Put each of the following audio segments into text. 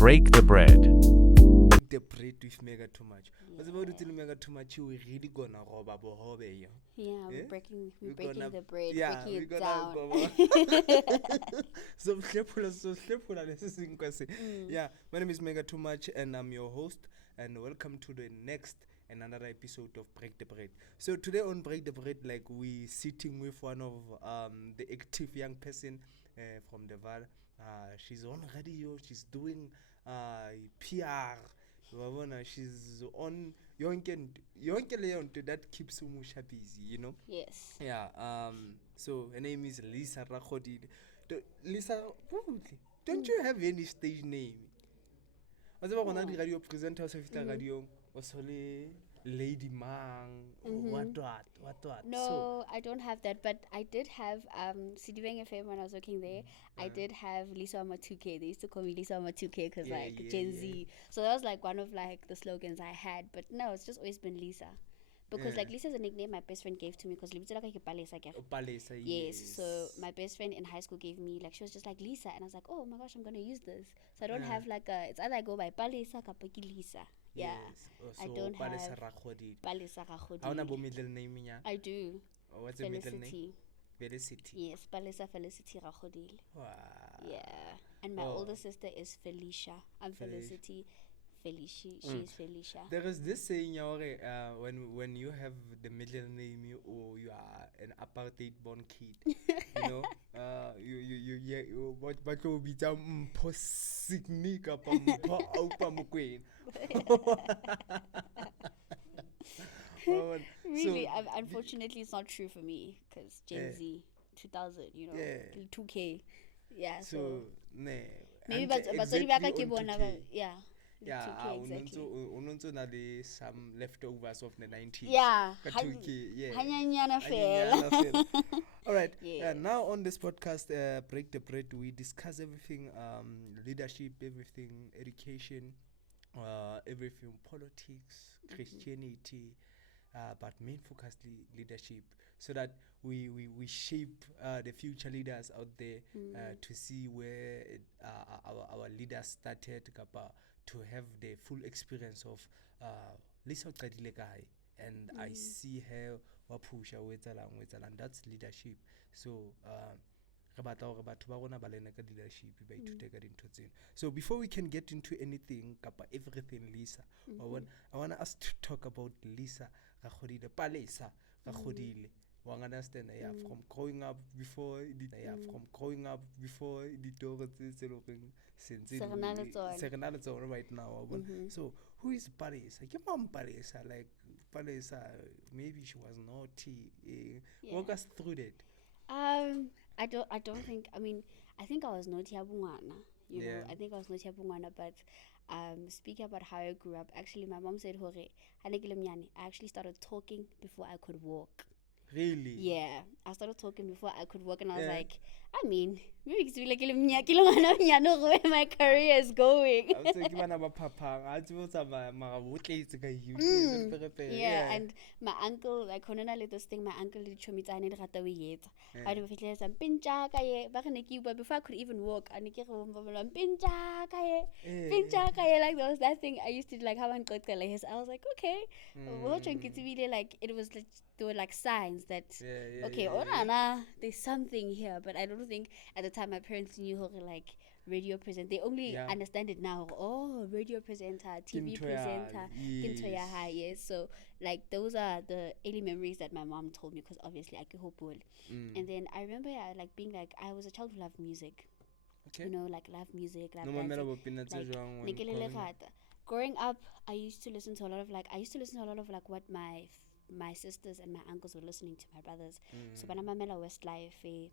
Break the Bread. The bread with mega too much. What's about it mega too much? We really gonna rob a bohobe. Yeah, we're breaking the bread, yeah, breaking we're it gonna down. So yeah, my name is Mega Too Much, and I'm your host. And welcome to the next and another episode of Break the Bread. So today on Break the Bread, like we sitting with one of the active young person from the Vaal. She's on radio. She's doing PR. She's on yonke leyo nto that keeps umusha busy, you know. Yes. Yeah. So her name is Lisa Rakhodile. Lisa, don't you have any stage name? Was about one radio presenter of the radio was only Lady Mang. What? No, So, I don't have that, but I did have Sedibeng FM when I was working there. I did have Lisa Oma 2K. They used to call me Lisa Oma 2K because Gen Z. So that was like one of like the slogans I had. But no, it's just always been Lisa. Because like Lisa's a nickname my best friend gave to me because Palesa, yes. So my best friend in high school gave me, like, she was just like Lisa, and I was like, oh my gosh, I'm gonna use this. So I don't have like it's either I go by Palesa or Lisa. Yeah. Yes. So I don't Palesa have Rakhodile. Palesa Rakhodile. How about middle name? I do. What's the middle name? Felicity. Yes, Palesa Felicity Rakhodile. Wow. Yeah. And my older sister is Felicia. I'm Felicity. She's Felicia. There is this saying, when you have the middle name or you are an apartheid born kid, you know, you what will be some posignica queen. Really, unfortunately, it's not true for me because Gen Z, 2000, you know, 2K, yeah. So maybe, but yeah. Yeah, 2K, exactly. some leftovers of the 90s. Yeah. All right. Yes. Now on this podcast, Break the Bread, we discuss everything, leadership, everything, education, everything, politics, Christianity, but main focus leadership, so that we shape the future leaders out there to see where our leaders started, to have the full experience of Lisa Rakhodile guy, and I see her wapusha wetsalang, that's leadership. So so before we can get into anything everything Lisa, I want us to talk about Lisa Rakhodile, Palesa Rakhodile. One understand, from growing up before the door since right now. So who is Palesa? Your mom Palesa, like Palesa, maybe she was naughty. Walk us through that. I don't think, I mean, I think I was naughty abungwana, you know, I think I was naughty abungwana, but speaking about how I grew up, actually my mom said, I actually started talking before I could walk. Really? Yeah, I started talking before I could walk, and I was like, I mean, maybe it's like where my career is going. Yeah, and my uncle, like, this thing, my uncle did show me I need to wait. I don't feel like but before I could even walk, I need to like there was that thing I used to like how I was like, okay, like it was like there were like signs that there's something here, but I don't think at the time my parents knew how to like radio present. They only understand it now. Oh, radio presenter, TV presenter, yes. So like those are the early memories that my mom told me, because obviously I could hope. And then I remember like being like, I was a child who loved music. Okay. You know, like love music, love dancing. Growing up, I used to listen to a lot of like what my sisters and my uncles were listening to, my brothers. So Banamamela Westlife, you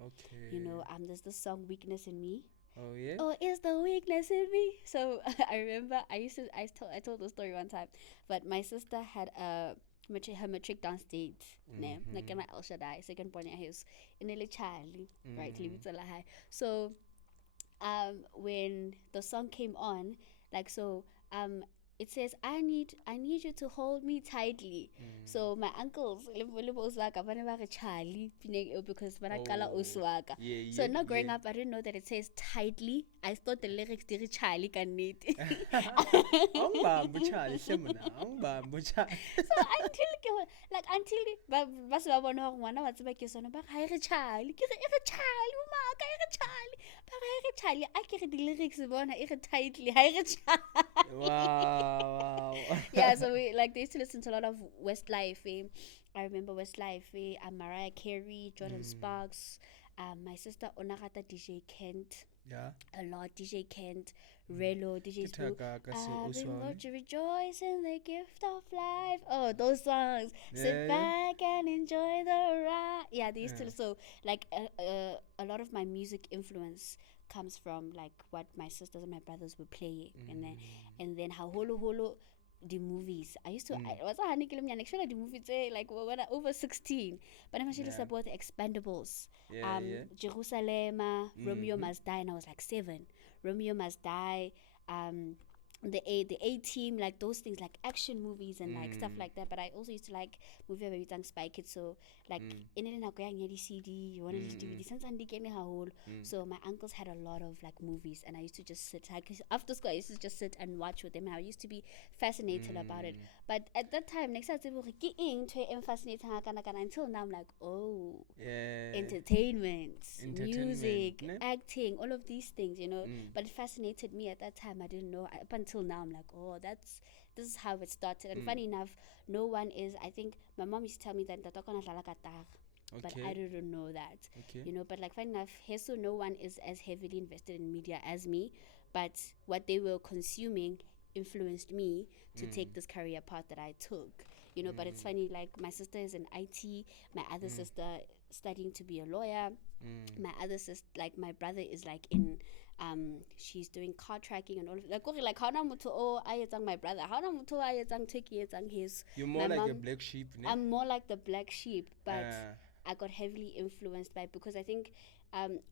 know, there's this song "Weakness in Me." Oh yeah. Oh, is the weakness in me? So I remember I told the story one time, but my sister had her matric dance date, like in my El Shaddai second born house in a Charlie, right? So when the song came on, like, so it says, I need you to hold me tightly. So my uncles, Charlie, because so now growing up, I didn't know that it says tightly. I thought the lyrics did Charlie can need. So until wow. Yeah, so we they used to listen to a lot of Westlife. I remember Westlife, Mariah Carey, Jordan Sparks, my sister Onagata, DJ Kent. Yeah. A lot, DJ Kent, Relo, DJ Spoo. I've been got to rejoice in the gift of life. Oh, those songs. Sit back and enjoy the ride. Yeah, they used to. So a lot of my music influence comes from like what my sisters and my brothers were playing, and then how holo the movies. I used to I was actually the movies like when I over 16, but I'm actually support the Expendables. Jerusalem, Romeo Must Die, and I was like 7. Romeo Must Die, the A-Team, like those things, like action movies and like stuff like that. But I also used to like movie where we done Spy Kids, so like in it CD, you want to DVD, since so my uncles had a lot of like movies, and I used to just sit after school. I used to just sit and watch with them, and I used to be fascinated about it. But at that time, next time fascinating until now, I'm like, oh, entertainment, music, acting, all of these things, you know. But it fascinated me at that time. I didn't know. Up until now, I'm like, oh, this is how it started. And funny enough, no one is. I think my mom used to tell me that but I didn't know that. You know, but like funny enough, Heso, no one is as heavily invested in media as me. But what they were consuming influenced me to take this career path that I took. You know, but it's funny, like my sister is in IT, my other sister studying to be a lawyer. My other sister, like my brother, is like in she's doing car tracking and all of it. Like how my brother, how his. You're more like a black sheep, ne? I'm more like the black sheep, but I got heavily influenced by it, because I think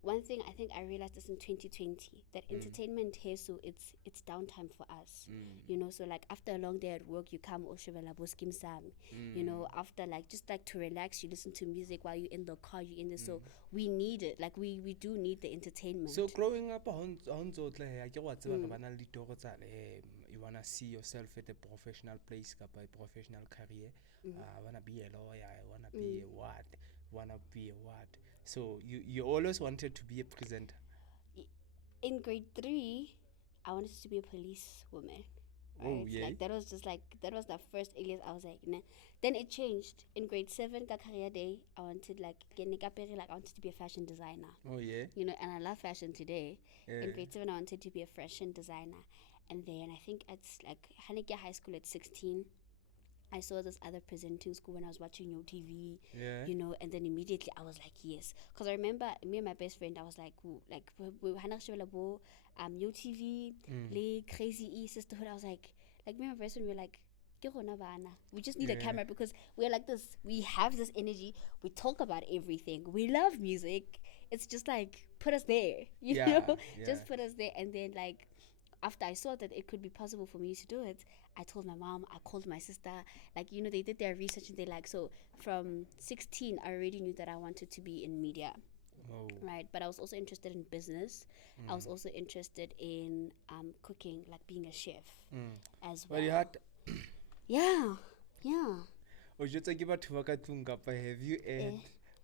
one thing I realized is in 2020 that entertainment here, so it's downtime for us. You know, so like after a long day at work, you come you know, after like just like to relax, you listen to music while you're in the car, you're in the so we need it, like we do need the entertainment. So growing up you wanna see yourself at a professional place, a professional career. I wanna be a lawyer, I wanna be a what. So you always wanted to be a presenter. In grade 3, I wanted to be a policewoman. Right? Oh yeah. Like that was the first alias. I was like, nah. Then it changed. In grade 7, career day, I wanted I wanted to be a fashion designer. Oh yeah. You know, and I love fashion today. In grade 7, I wanted to be a fashion designer. And then I think it's like Haneke High School at 16. I saw this other presenting school when I was watching Yo TV, you know, and then immediately I was like, yes. Because I remember me and my best friend, I was like, we Yo TV, Crazy E, Sisterhood. I was like me and my best friend, we were like, we just need a camera, because we're like this. We have this energy. We talk about everything. We love music. It's just like, put us there, you know? Just put us there. And then like, after I saw that it could be possible for me to do it, I told my mom, I called my sister, like, you know, they did their research and they like, so from 16, I already knew that I wanted to be in media, right? But I was also interested in business. I was also interested in cooking, like being a chef as well. But you had... yeah. Have you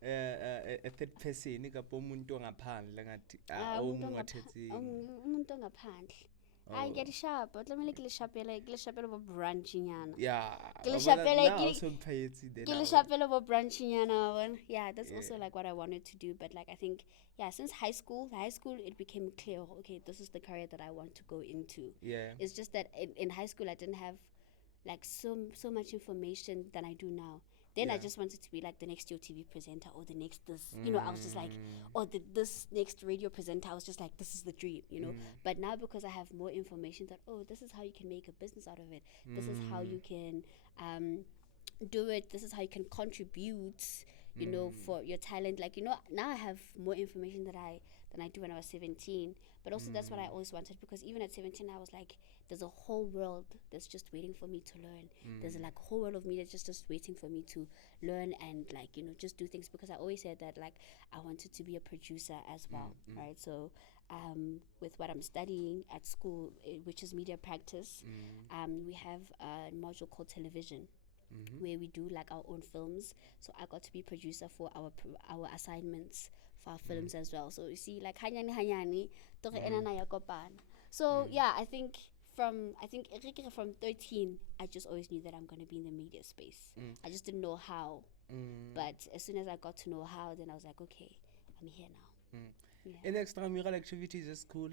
a third person umuntu ngaphandle ngathi umuntu ngaphandle I get sharp, but let me sharp over branching yana. Yeah. Yeah, that's also like what I wanted to do. But like I think, since high school it became clear, okay, this is the career that I want to go into. Yeah. It's just that in high school I didn't have like so much information than I do now. Then I just wanted to be like the next Yo TV presenter or the next this, you know, I was just like, or this next radio presenter, I was just like, this is the dream, you know. But now because I have more information that, this is how you can make a business out of it. This is how you can do it. This is how you can contribute. you know, for your talent. Like, you know, now I have more information than I do when I was 17. But also that's what I always wanted, because even at 17 I was like, there's a whole world that's just waiting for me to learn. There's like a whole world of me that's just waiting for me to learn and, like, you know, just do things, because I always said that, like, I wanted to be a producer as well, right? So with what I'm studying at school, which is media practice, we have a module called television, where we do like our own films. So I got to be producer for our assignments for our films as well. So you see, like, hanyani tore enana ya kopana. So yeah, I think from 13, I just always knew that I'm going to be in the media space. I just didn't know how. But as soon as I got to know how, then I was like, okay, I'm here now. Yeah. Any extramural activities at school?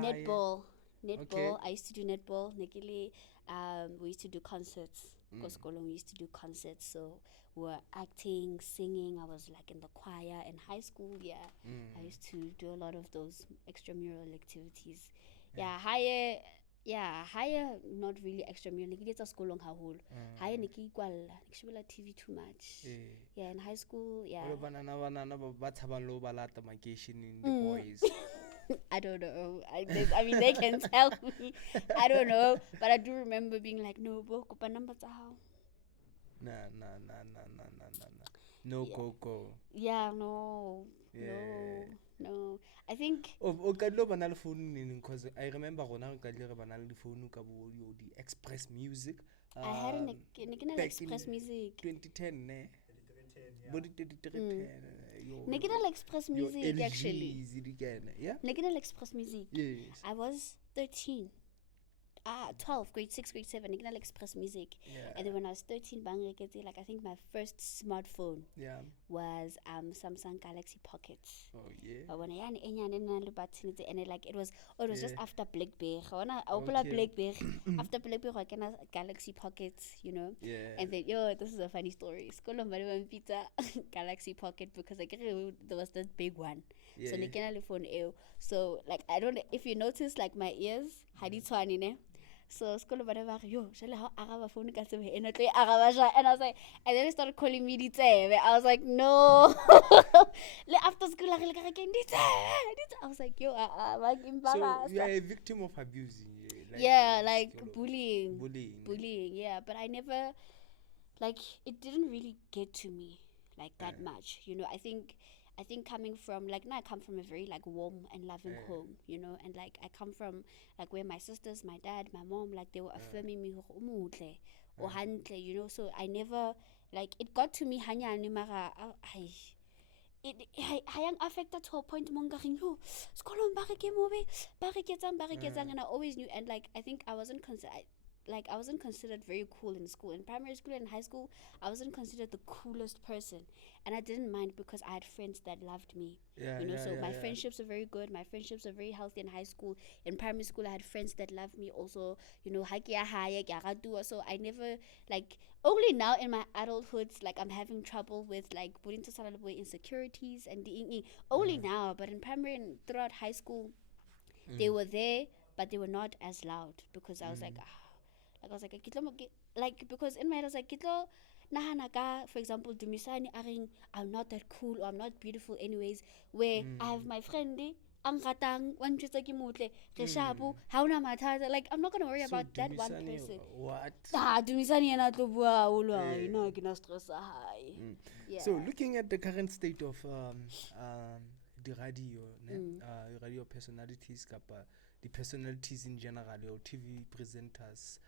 Netball. Okay. I used to do netball. Nikili, we used to do concerts. We used to do concerts. So we were acting, singing. I was like in the choir in high school. Yeah. I used to do a lot of those extramural activities. Higher, not really extramural. Niki get a school long haholo. Higher niki kwalla. Niki TV too much. Yeah, in high school, yeah. The boys. I don't know. I mean, they can tell me. I don't know, but I do remember being like, no, boko pa number how. Nah. No, yeah. go. Yeah, no. Yeah. No. I think. Because I remember when I the Express Music. I had an Express Music. 2010, ne? National Express Music, LG, actually. Yeah? National Express Music. Yes. I was 13. 12, grade 6, grade 7, National Express Music. Yeah. And then when I was 13, like, I think my first smartphone was Samsung Galaxy Pocket. Oh yeah. But when it was just after BlackBerry. BlackBerry after BlackBerry, I can Galaxy Pocket, you know. Yeah. And then this is a funny story. Pizza Galaxy Pocket, because like there was this big one. Yeah, so yeah. Phone. So like, I don't know if you notice, like, my ears haditwani ne. So school whatever how araba phone ka tsebe and I was like, and then they started calling me Ditsebe. I was like, no. After school I was like, so you are a victim of abusing. Like bullying. Yeah, but I never, like, it didn't really get to me like that much, you know. I think coming from, like, now I come from a very, like, warm and loving home, you know, and like I come from, like, where my sisters, my dad, my mom, like, they were affirming me or handle, you know. So I never, like, it got to me hanyane mara it affected to a point mongaring skolong ba re ke mobe ba re ketsang, and I always knew, and like I think I wasn't considered very cool in school. In primary school and high school, I wasn't considered the coolest person, and I didn't mind because I had friends that loved me. My friendships are very good. My friendships are very healthy in high school. In primary school, I had friends that loved me also. You know, so I never, like, only now in my adulthood, like, I'm having trouble with, like, insecurities and only now. But in primary and throughout high school, they were there, but they were not as loud, because I was like, because in my head I was like, for example, Dumisani aring, I'm not that cool, or I'm not beautiful anyways, where I have my friend ang ratang like, I'm not gonna worry about that one person. What? So looking at the current state of the radio personalities, the personalities in general, or TV presenters,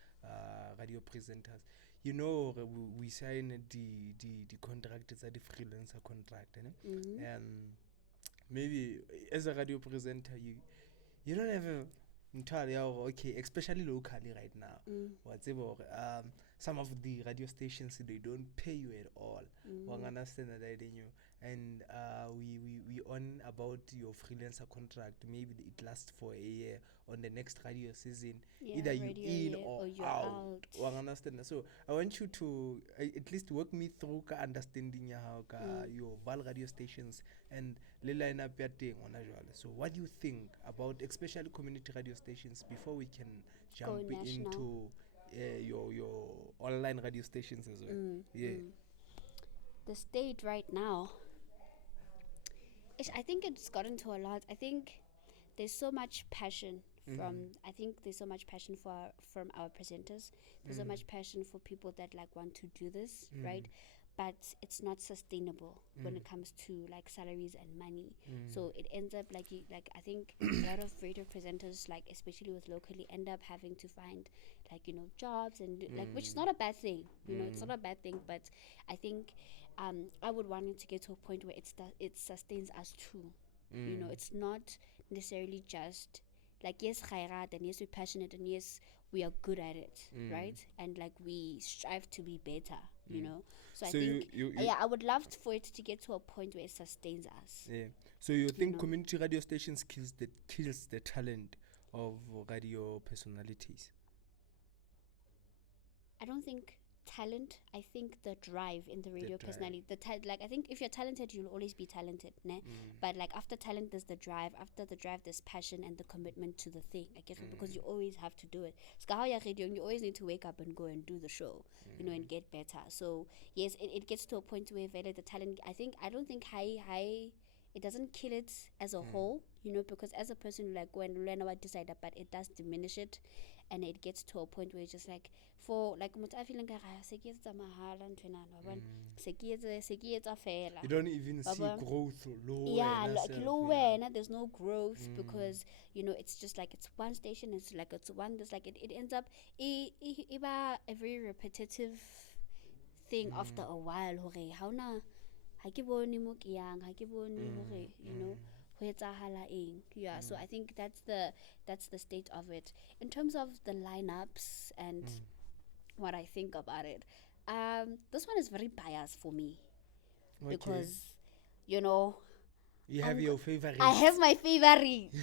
radio presenters, you know, we sign the contract, it's a freelancer contract, and maybe as a radio presenter, you don't have okay, especially locally right now. Some of the radio stations, they don't pay you at all. Understand that, and we on about your freelancer contract. Maybe it lasts for a year. On the next radio season, either you in or you're out. Understand? So I want you to at least walk me through understanding how your Vaal radio stations and line up your thing on usual. So what do you think about especially community radio stations before we can jump into your online radio stations as well? the state right now, I think it's gotten to a lot. I think there's so much passion from our presenters. There's so much passion for people that like want to do this, right? But it's not sustainable when it comes to like salaries and money. So it ends up like I think a lot of radio presenters, like especially with locally, end up having to find like jobs and like, which is not a bad thing. It's not a bad thing, but I think I would want it to get to a point where it sustains us too. It's not necessarily just like, yes, khairat, and yes, we're passionate, and yes, we are good at it, right? And like we strive to be better, So I think I would love for it to get to a point where it sustains us. Yeah. So you think community radio stations kills the talent of radio personalities? I don't think talent. I think the drive in the radio personality. Like I think if you're talented, you'll always be talented, ne? But like after talent, there's the drive. After the drive, there's passion and the commitment to the thing. I guess because you always have to do it. Radio, you always need to wake up and go and do the show, and get better. So yes, it gets to a point where the talent. I don't think high. It doesn't kill it as a whole, because as a person, like when you learn what decide, but it does diminish it, and it gets to a point where it's just like for like you don't even see growth. There's no growth because it's just like it's one station. It's like it ends up a very repetitive thing after a while. So I think that's the state of it in terms of the lineups and what I think about it. This one is very biased for me because you have your favorites. I have my favorites.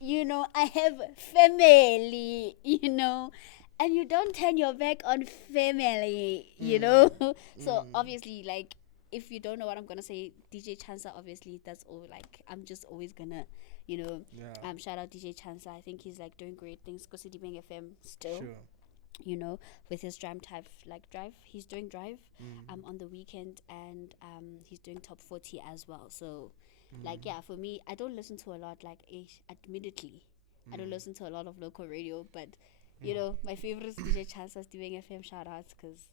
I have family, and you don't turn your back on family, So obviously, like, if you don't know what I'm gonna say, DJ Chansa, obviously, that's all. Like, I'm just always gonna, shout out DJ Chansa. I think he's like doing great things. Go Sedibeng FM still, with his drive. He's doing drive, on the weekend, and he's doing top 40 as well. So, for me, I don't listen to a lot. Like, admittedly, I don't listen to a lot of local radio, but. My favorite is DJ Chansa's doing FM shout outs because,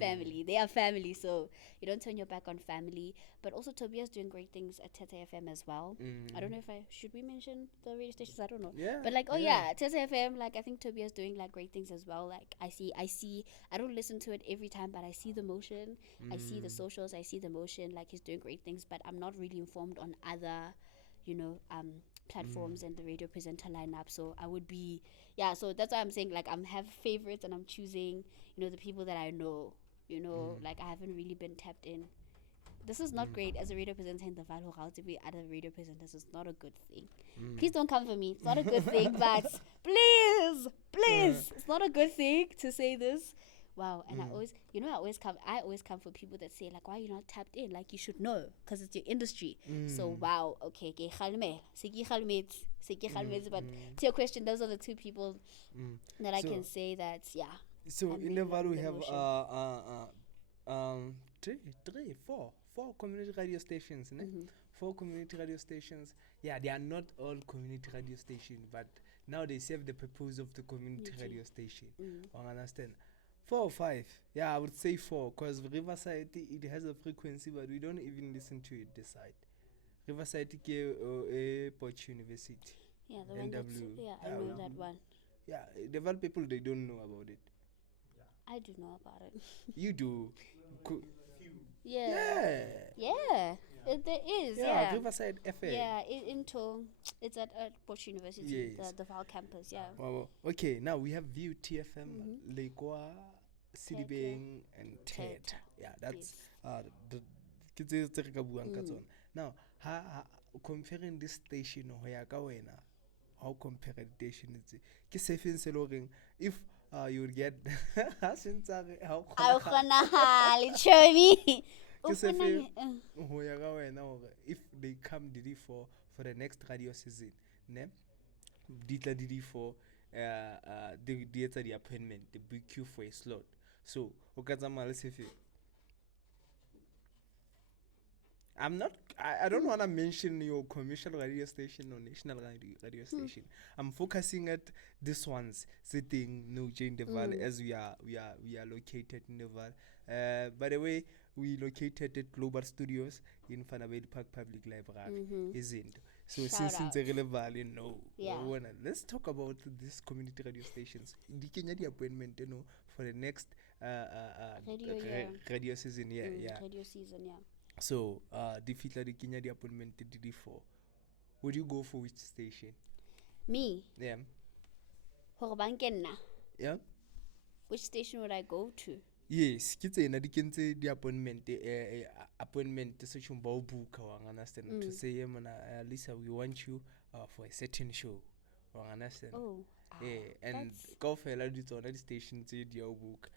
family. They are family, so you don't turn your back on family. But also Tobias doing great things at Tete FM as well. I don't know should we mention the radio stations? I don't know. Yeah. But Tete FM, like I think Tobias doing like great things as well. Like I see, I don't listen to it every time, but I see the motion. I see the socials, I see the motion, like he's doing great things, but I'm not really informed on other, platforms and the radio presenter lineup. So I would be so that's why I'm saying like I'm have favorites and I'm choosing the people that I know, like I haven't really been tapped in. This is not great as a radio presenter in the Vaal to be other radio presenters. It's not a good thing. Please don't come for me. It's not a good thing, but please it's not a good thing to say this. Wow. And I always come for people that say like, why are you not tapped in? Like you should know because it's your industry. So wow, okay, but to your question, those are the two people that I can say that So in the Vaal we have four community radio stations, 4 community radio stations. Yeah, they are not all community radio stations, but now they serve the purpose of the community radio station. Understand? 4 or 5? Yeah, I would say 4 because Riverside, it has a frequency, but we don't even listen to it this side. Riverside Poch University. Yeah, the one I know that one. Yeah, the Vaal people, they don't know about it. I do know about it. You do. Yeah. There is. Yeah, Riverside FM. Yeah, it's at Poch University, yes. the Vaal campus. Yeah. Wow. Okay, now we have View TFM, Lekwa, Sedibeng, and Tet. Yeah, that's the now comparing this station how compare the station is if you would get if they come DD for the next radio season, DD for the appointment, the book you for a slot. So let's say I'm not. I don't want to mention your commercial radio station or national radio station. I'm focusing at this one's sitting no in the Vaal as we are located in the Vaal. By the way, we located at Global Studios in Fanabed Park Public Library, isn't? So Shout since out. the Valley, no. Yeah. Let's talk about these community radio stations. The Kenya appointment, for the next radio season. Radio season, yeah. So, the fitla di Kenya di appointment di for. Would you go for which station? Me? Yeah. Yeah. Yeah. Which station would I go to? Yes, kitse na di kentse di appointment appointment session ba book wa understand to say Lisa, we want you for a certain show. Wa understand? Oh. And go for the station to di book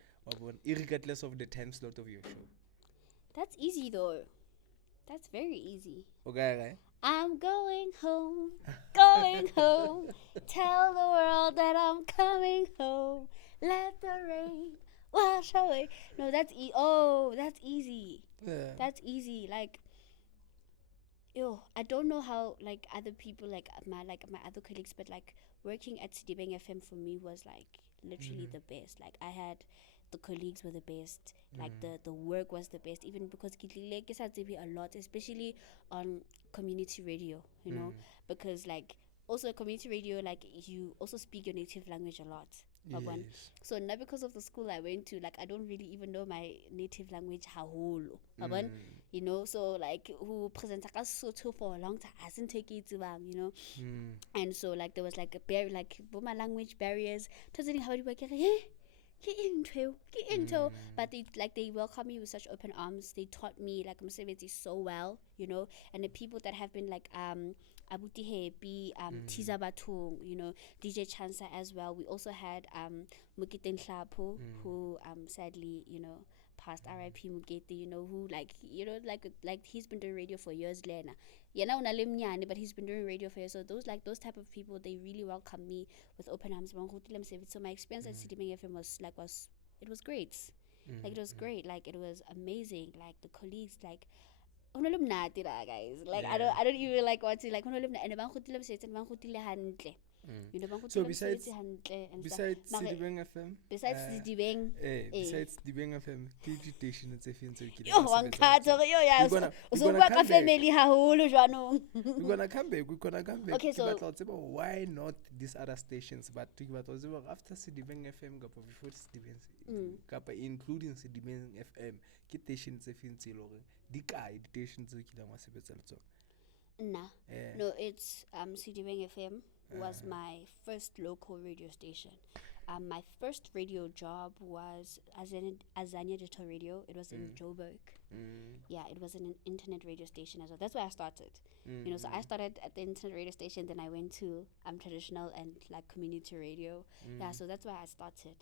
regardless of the time slot of your show. That's easy though. That's very easy. Okay. I'm going home, going home. Tell the world that I'm coming home. Let the rain wash away. No, that's that's easy. Yeah. That's easy. Like, I don't know how like other people like my other colleagues, but like working at Sedibeng FM for me was like literally the best. Like I had the colleagues were the best. Like the work was the best. Even because Kitlile gets to be a lot, especially on community radio, you know, because like also community radio, like you also speak your native language a lot. Yes. So not because of the school I went to, like I don't really even know my native language haholo. You know, so like who presents Sotho for a long time hasn't taken it you know. And so like there was like a barrier, like my language barriers. How do but they welcome me with such open arms. They taught me like Municipality so well, you know, and the people that have been like Abuti Happy, Tiza Batung, you know, DJ Chansa as well. We also had Mukiten Hlapo, who sadly, you know, passed RIP Mugete, you know, who like he's been doing radio for years, Lena. But he's been doing radio for years. So those type of people, they really welcome me with open arms. So my experience at Sedibeng FM was great. Like it was great. Like it was amazing. Like the colleagues, like guys. Like I don't even like want to like you know, so besides Sedibeng FM, besides Sedibeng, besides Sedibeng FM, TV station it's a fancy. We're gonna come back. Okay, so why not these other stations? But after Sedibeng FM, before Sedibeng, including Sedibeng FM, stations a fancy stations no, it's Sedibeng FM was my first local radio station. My first radio job was Azania Digital Radio. It was in Joburg. Yeah, it was an internet radio station as well. That's where I started. You know, so I started at the internet radio station, then I went to traditional and like community radio. Yeah, so that's where I started.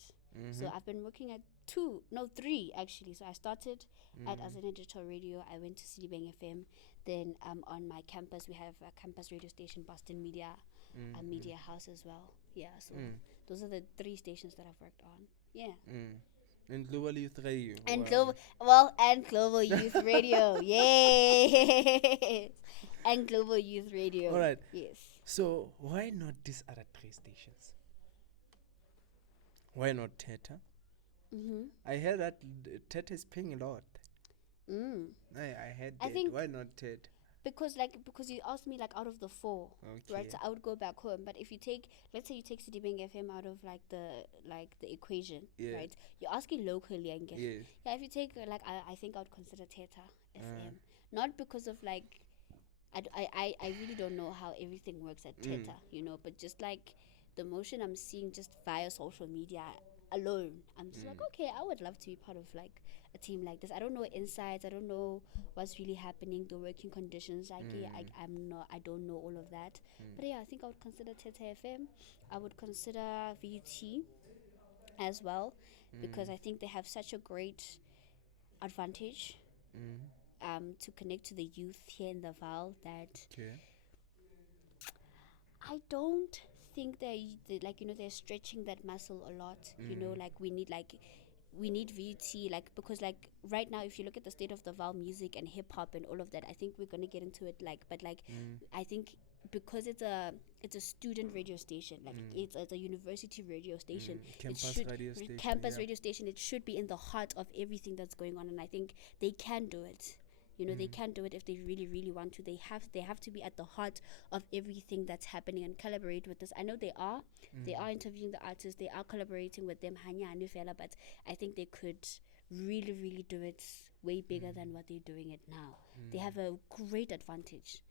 So I've been working at 3 actually. So I started at Azania Digital Radio. I went to Sedibeng FM. Then on my campus, we have a campus radio station, Boston Media, a media house as well. Yeah, so those are the 3 stations that I've worked on. Yeah. And Global Youth Radio. And Global Youth Radio. Yes. And Global Youth Radio. All right. Yes. So why not these other 3 stations? Why not Theta? I heard that Theta is paying a lot. I heard that. Why not Theta? Because you asked me like out of the 4, right? So I would go back home. But if you take, let's say you take Sedibeng FM out of like the equation, right? You're asking locally, I guess. Yes. Yeah. If you take I think I would consider Theta FM, not because of like, I really don't know how everything works at Theta, you know, but just like the motion I'm seeing just via social media alone, I'm just like, okay, I would love to be part of like a team like this. I don't know insights, I don't know what's really happening, the working conditions. I don't know all of that. But yeah, I think I would consider Theta FM. I would consider VUT as well, because I think they have such a great advantage to connect to the youth here in the Vaal that I don't think they're stretching that muscle a lot. You know, like we need we need VT, like, because like right now, if you look at the state of the Vaal music and hip hop and all of that, I think we're gonna get into it, like, but like I think because it's a student radio station, like it's a university radio station, campus radio station, it should be in the heart of everything that's going on, and I think they can do it. They can do it if they really, really want to. They have to be at the heart of everything that's happening and collaborate with us. I know they are. They are interviewing the artists. They are collaborating with them, but I think they could really, really do it way bigger than what they're doing it now. They have a great advantage.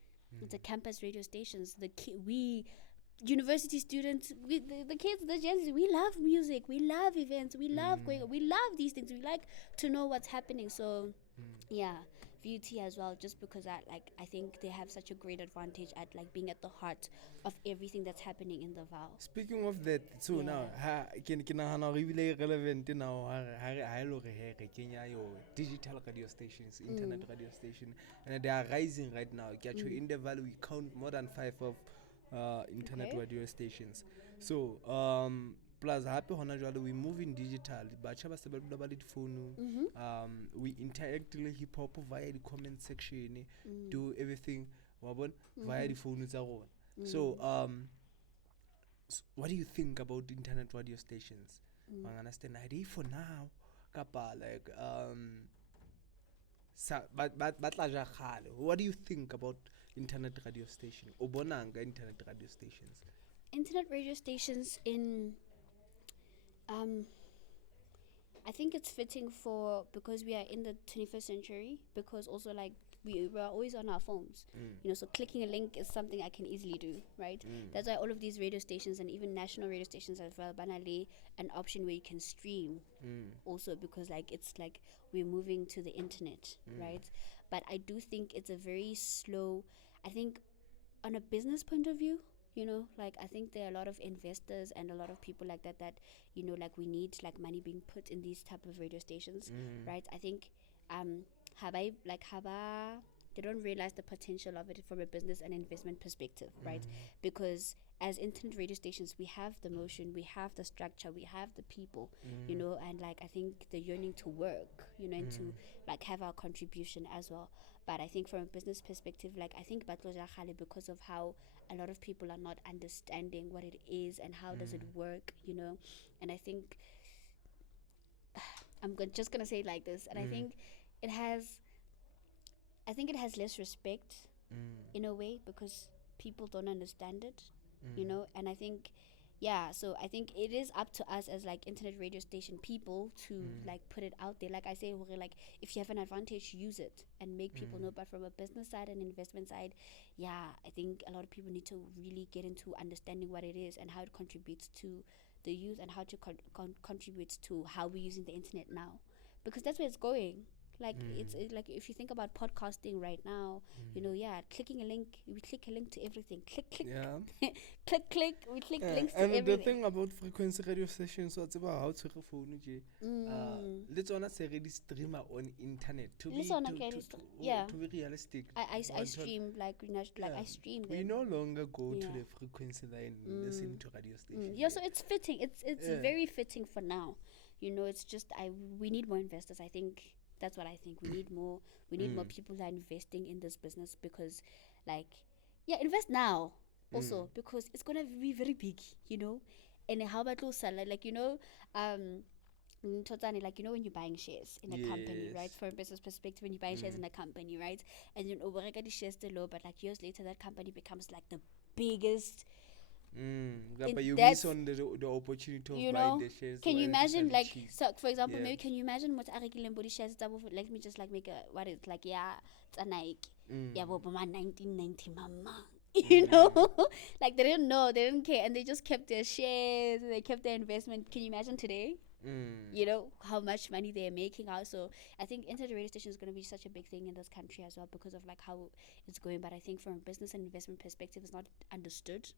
The campus radio stations, we university students, the kids, the Gen Z, we love music, we love events, we love we love these things. We like to know what's happening. So yeah, VUT as well, just because I think they have such a great advantage at like being at the heart of everything that's happening in the Vaal. Speaking of that, so now can really relevant now your digital radio stations, internet radio station, and they are rising right now. In the Vaal we count more than 5 of internet radio stations. So plus happy we move in digital, we interact with hip hop via the comment section, do everything via the phone. So what do you think about internet radio stations? I understand idea for now kapa like what do you think about internet radio station? Obonanga internet radio stations. Internet radio stations in I think it's fitting because we are in the 21st century, because also like we are always on our phones, so clicking a link is something I can easily do, right? That's why all of these radio stations and even national radio stations as well, banally, an option where you can stream also, because like it's like we're moving to the internet, right? But I do think it's a very slow, I think on a business point of view, like I think there are a lot of investors and a lot of people like that like we need like money being put in these type of radio stations, right? I think they don't realize the potential of it from a business and investment perspective, right? Because as internet radio stations, we have the motion, we have the structure, we have the people, and like I think the yearning to work, and to like have our contribution as well. But I think from a business perspective, like I think because of how a lot of people are not understanding what it is and how does it work, and I think just gonna say it like this, and I think it has less respect in a way because people don't understand it, and I think so I think it is up to us as like internet radio station people to like put it out there. Like I say, like if you have an advantage, use it and make people know. But from a business side and investment side, I think a lot of people need to really get into understanding what it is and how it contributes to the youth and how to contributes to how we're using the internet now, because that's where it's going. Like it's like if you think about podcasting right now, clicking a link, we click a link to everything. Click, click, we click links to everything. And the thing about frequency radio stations, so it's about how to phone let's wanna say really streamer on internet to be realistic. I stream I stream them. We no longer go to the frequency line listen to radio stations. So it's fitting. It's very fitting for now. It's just we need more investors, I think. That's what I think. We need more people that are investing in this business, because invest now also, because it's gonna be very big, and how about those sell like when you're buying shares in a company, right? From a business perspective, when you're buying shares in a company, right? And then over the shares the low, but like years later that company becomes like the biggest. But you miss on the opportunity of buying the shares. Can you imagine, like, so for example, maybe can you imagine what Arekile body shares? Let me just like make what it's like. It's a Nike. But 1990, mama. Like they didn't know, they didn't care, and they just kept their shares, they kept their investment. Can you imagine today? How much money they're making out. So I think internet radio station is going to be such a big thing in this country as well, because of like how it's going. But I think from a business and investment perspective, it's not understood.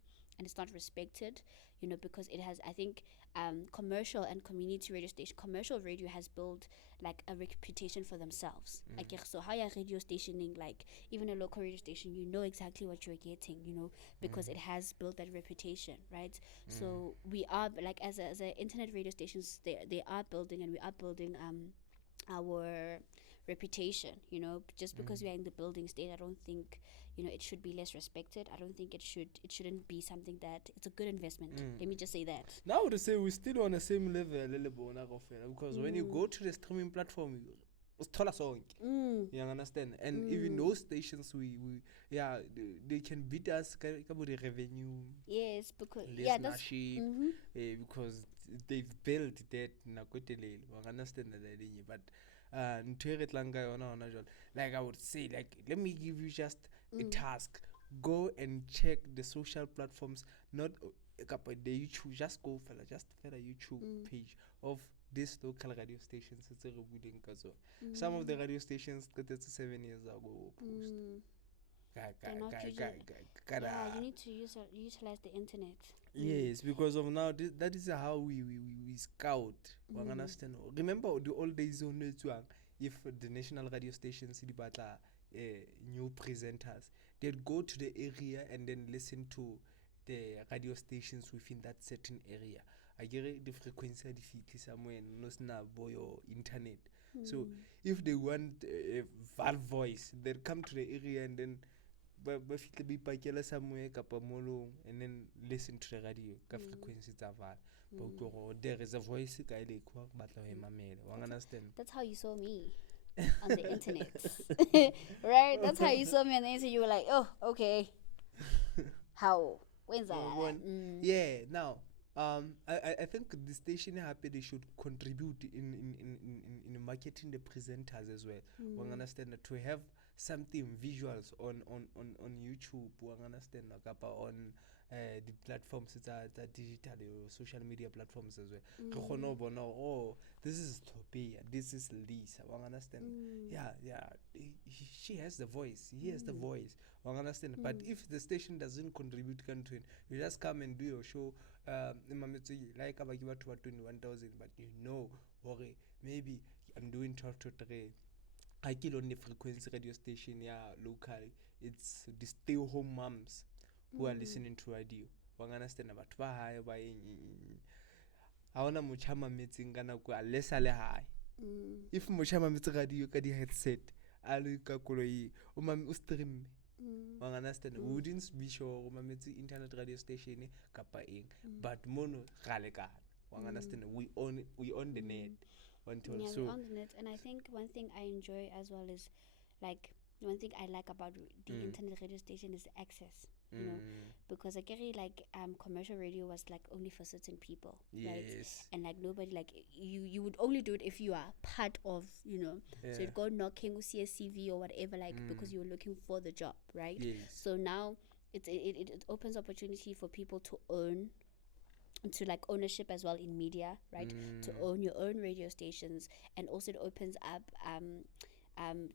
and it's not respected, you know, because it has, I think, commercial and community radio station, commercial radio has built like a reputation for themselves. Like, so how your radio stationing, like even a local radio station, you know exactly what you're getting, you know, because it has built that reputation, right? So we are like, as a internet radio stations, they are building, and we are building our reputation, you know. Just because we are in the building state, I don't think, you know, it should be less respected. I don't think it shouldn't be something that, it's a good investment. Let me just say that. Now to say we're still on the same level, because when you go to the streaming platform, you understand, and even those stations, we they can beat us about the revenue. Yes, because because they've built that Rakhodile, you understand that, but like I would say, like, let me give you just a task. Go and check the social platforms, not the YouTube. Just go for a YouTube page of these local radio stations. It's a some of the radio stations 7 years ago post. You need to utilize the internet. Yes, because of now, that is how we scout. Understand? Remember the old days on network, if the national radio stations new presenters, they'd go to the area and then listen to the radio stations within that certain area. I get the frequency somewhere and your internet. So if they want a Vaal voice, they'll come to the area and then somewhere and then listen to the radio frequencies of Vaal. There is a voice understand. That's how you saw me on the internet. Right? That's how you saw me on the internet. You were like, oh, okay. How? When's that? Yeah, now I think the station happy they should contribute in marketing the presenters as well. Understand that to have something visuals on YouTube, understand, on the platforms that are digital or social media platforms as well. Oh, this is Topia, this is Lisa. Understand? Yeah. She has the voice. He has the voice. Understand? But if the station doesn't contribute to it, you just come and do your show. Like about 21,000, but you know, okay, maybe I'm doing 12 to 3. I kill on the frequency radio station, local. It's the stay-home moms who are listening to radio. Understand about why I wanna muchama meeting gonna go less high. If muchama meeting radio kadi headset, I'll calculate stream. Understand? We wouldn't be sure internet radio station but mono understand, we own the net until we own the net. And I think one thing I enjoy as well is, like, one thing I like about the internet radio station is the access, you know, because I carry like commercial radio was like only for certain people, right? And like nobody, like you would only do it if you are part of, you know, so you'd go knocking with CSCV or whatever, like because you were looking for the job, right? So now it opens opportunity for people to own, to like ownership as well in media, right? To own your own radio stations, and also it opens up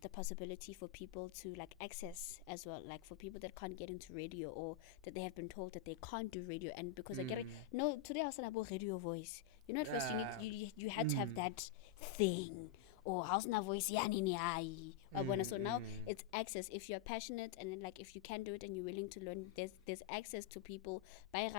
the possibility for people to like access as well, like for people that can't get into radio or that they have been told that they can't do radio. And because I get it, no, today I was about radio voice. You know, at first you had to have that thing, or house na voice so now it's access. If you're passionate and then, like, if you can do it and you're willing to learn, there's access to people or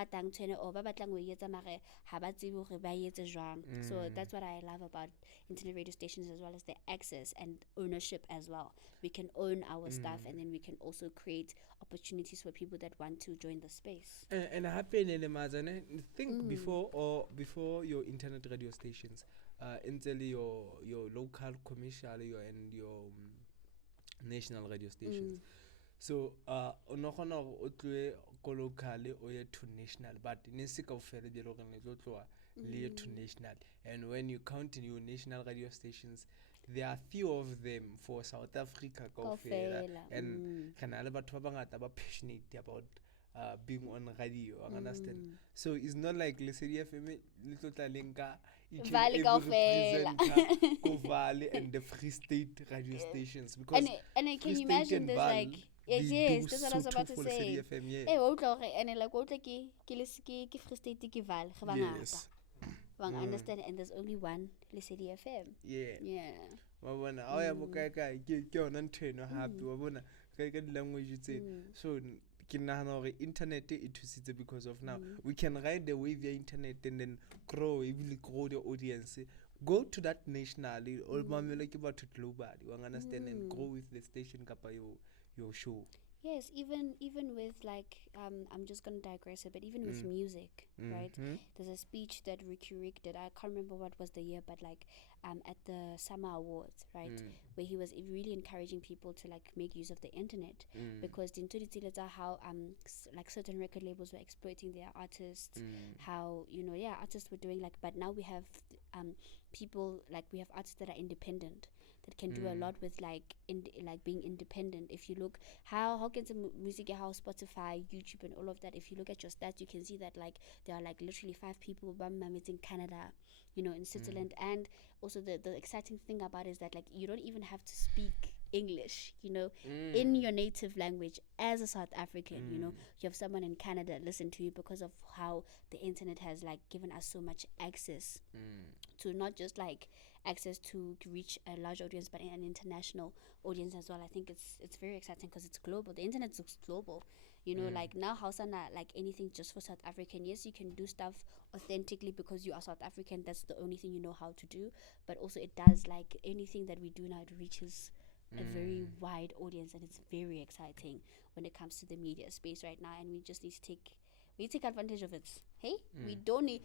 so that's what I love about internet radio stations, as well as the access and ownership as well. We can own our stuff, and then we can also create opportunities for people that want to join the space. And happen in the think before your internet radio stations, until your local commercial and your national radio stations. So onokona o tlwe ko locally o ye to national, but nesika o fele di loreng le tloa le to national. And when you count in your national radio stations, there are few of them for South Africa and kana batho ba bangata ba passionate about being on radio, understand? So it's not like Lesedi FM little talenka Vaal and the Free State radio stations, because and can you imagine there's like Yes, that's what I was about to for say. CDFM, yeah. Eh, wa utlwa gore and like wa utlwa ke Free State ke Vaal, ge ba ngata. Yes. Ba understand, and there's only one Lesedi FM. Yeah. Yeah. Wa bona a ya bokae kae ke yona ntho eno hape wa bona ka di-language tse so ke nagana gore internet e thusitse because of now we can ride the wave via internet and then grow the audience, go to that nationally or mamele ke batho globally wa understand and grow with the station kapa your show. Yes, even with like I'm just gonna digress a bit. Even with music, right? There's a speech that Rick did. I can't remember what was the year, but like at the Summer Awards, right, where he was really encouraging people to like make use of the internet because how like certain record labels were exploiting their artists, how artists were doing like, but now we have people like we have artists that are independent, that can do a lot with like being independent. If you look how can some music, how Spotify, YouTube and all of that, if you look at your stats, you can see that like there are like literally 5 people in Canada, in Switzerland. And also the exciting thing about it is that like you don't even have to speak English, in your native language as a South African. You have someone in Canada listen to you because of how the internet has like given us so much access to not just like access to reach a large audience, but an international audience as well. I think it's very exciting because it's global. The internet looks global, like now Hausana, like anything just for South African. Yes, you can do stuff authentically because you are South African. That's the only thing you know how to do. But also it does, like anything that we do now, it reaches a very wide audience, and it's very exciting when it comes to the media space right now. And we just need to take advantage of it. Hey, we don't need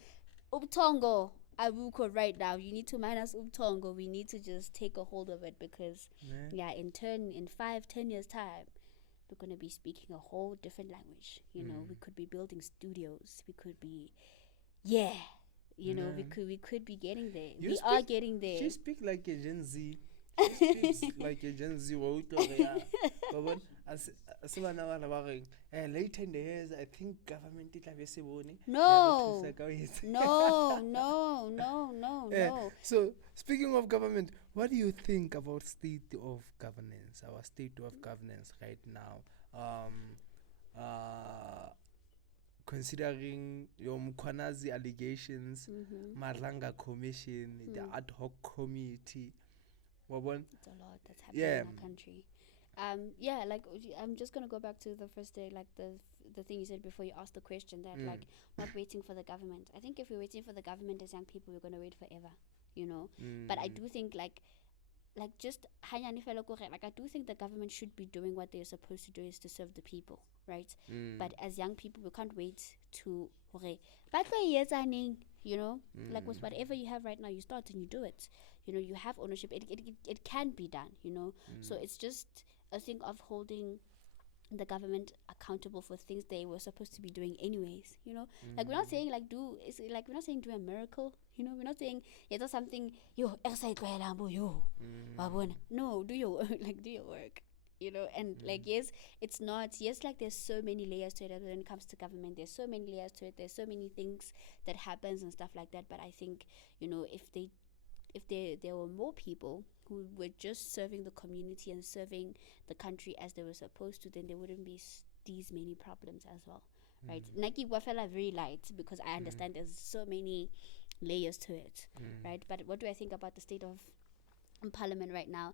Ubtongo Abuko right now. You need to minus Ubtongo. We need to just take a hold of it because in 5-10 years time, we're going to be speaking a whole different language. We could be building studios. We could be we could be getting there. We are getting there. She speak like a Gen Z. She speaks like a Gen Z. Later in the years, I think government no. So speaking of government, what do you think about state of governance, our state of governance right now? Considering your Mkwanazi allegations, Maranga Commission, the ad hoc committee. It's a lot that's happening in our country. Like I'm just gonna go back to the first day, like the thing you said before you asked the question, that like not waiting for the government. I think if we're waiting for the government as young people, we're gonna wait forever, But I do think like just like I do think the government should be doing what they're supposed to do, is to serve the people, right? But as young people, we can't wait to like with whatever you have right now, you start and you do it. You have ownership. It can be done, So it's just a thing of holding the government accountable for things they were supposed to be doing anyways, Like we're not saying we're not saying do a miracle, We're not saying it's something no, do your do your work. And like it's not like there's so many layers to it. When it comes to government, there's so many layers to it. There's so many things that happens and stuff like that. But I think if there were more people who were just serving the community and serving the country as they were supposed to, then there wouldn't be these many problems as well, right? Nike Wafela very light because I understand there's so many layers to it, right? But what do I think about the state of parliament right now?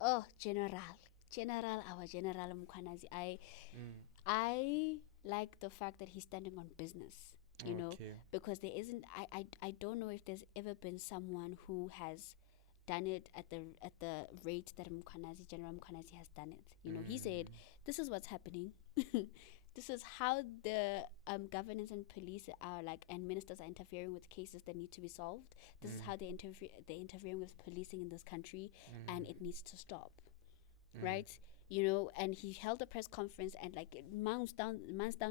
Oh, General our General Mkwanazi. I like the fact that he's standing on business, because there isn't. I don't know if there's ever been someone who has done it at the rate that General Mkwanazi has done it. He said, "This is what's happening. This is how the governance and police are and ministers are interfering with cases that need to be solved. This is how they're interfering with policing in this country, and it needs to stop." Right? And he held a press conference, and months down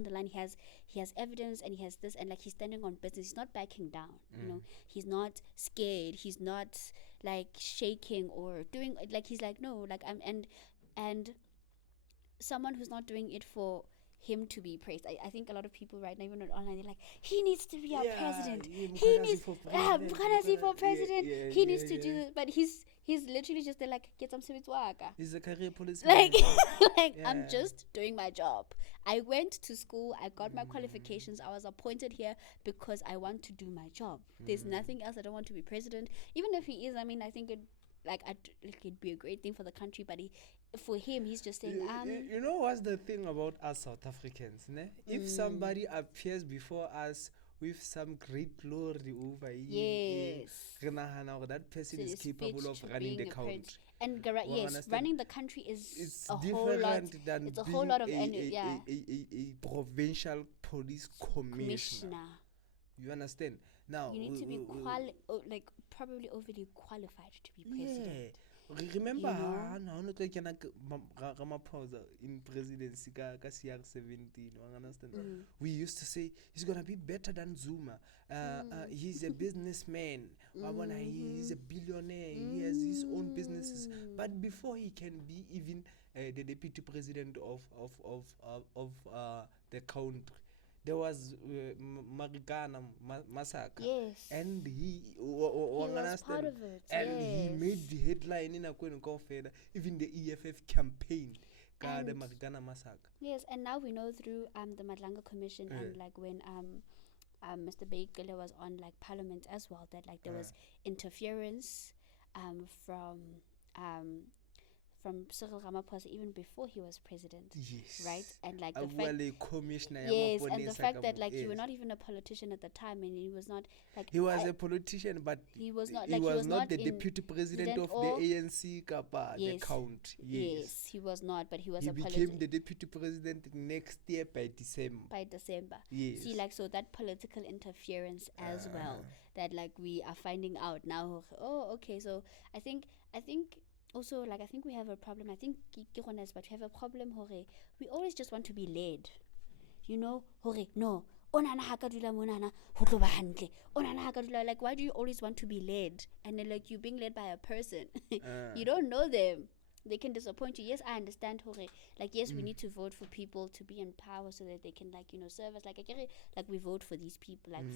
the line, he has evidence, and he has this, and he's standing on business. He's not backing down. He's not scared. He's not shaking or doing he's no, I'm and someone who's not doing it for him to be praised. I think a lot of people right now, even online, they're he needs to be our president. He needs for president. He needs to do it, but he's He's literally just there like, get some service waka. He's a career policeman. Like I'm just doing my job. I went to school, I got my qualifications, I was appointed here because I want to do my job. There's nothing else. I don't want to be president. Even if he is, I mean, I think it'd be a great thing for the country, but for him, he's just saying, you know what's the thing about us South Africans, ne? If somebody appears before us with some great glory over yes, that person is capable of running the country. And running the country is a different whole lot. Than it's a being whole lot of a provincial police commissioner. You understand? Now you need to be probably overly qualified to be president. Yeah. Remember in presidency CR17, understand? We used to say he's gonna be better than Zuma. He's a businessman. He's a billionaire. He has his own businesses. But before he can be even the deputy president of the country, there was Marikana massacre. Yes. And he was part of it. And he made the headline in a even the EFF campaign. The Marikana massacre. Yes, and now we know through the Madlanga Commission and like when Mr. Bekele was on like Parliament as well, that like there was interference from Cyril Ramaphosa even before he was president. Yes. Right? And like the fact that like you were not even a politician at the time, and he was not like he was a politician, but he was not he was not the deputy president of the ANC Kapa, the count. Yes, he was not, but he was he became the deputy president next year by December. Yes. See, like, so that political interference as well, that like we are finding out now. Oh, okay. So I think also, like, I think we have a problem. I think but we have a problem. We always just want to be led. You know, no. Like, why do you always want to be led? And then, like, you're being led by a person. You don't know them. They can disappoint you. Yes, I understand. Like, yes, we need to vote for people to be in power so that they can, like, you know, serve us. Like, like we vote for these people, and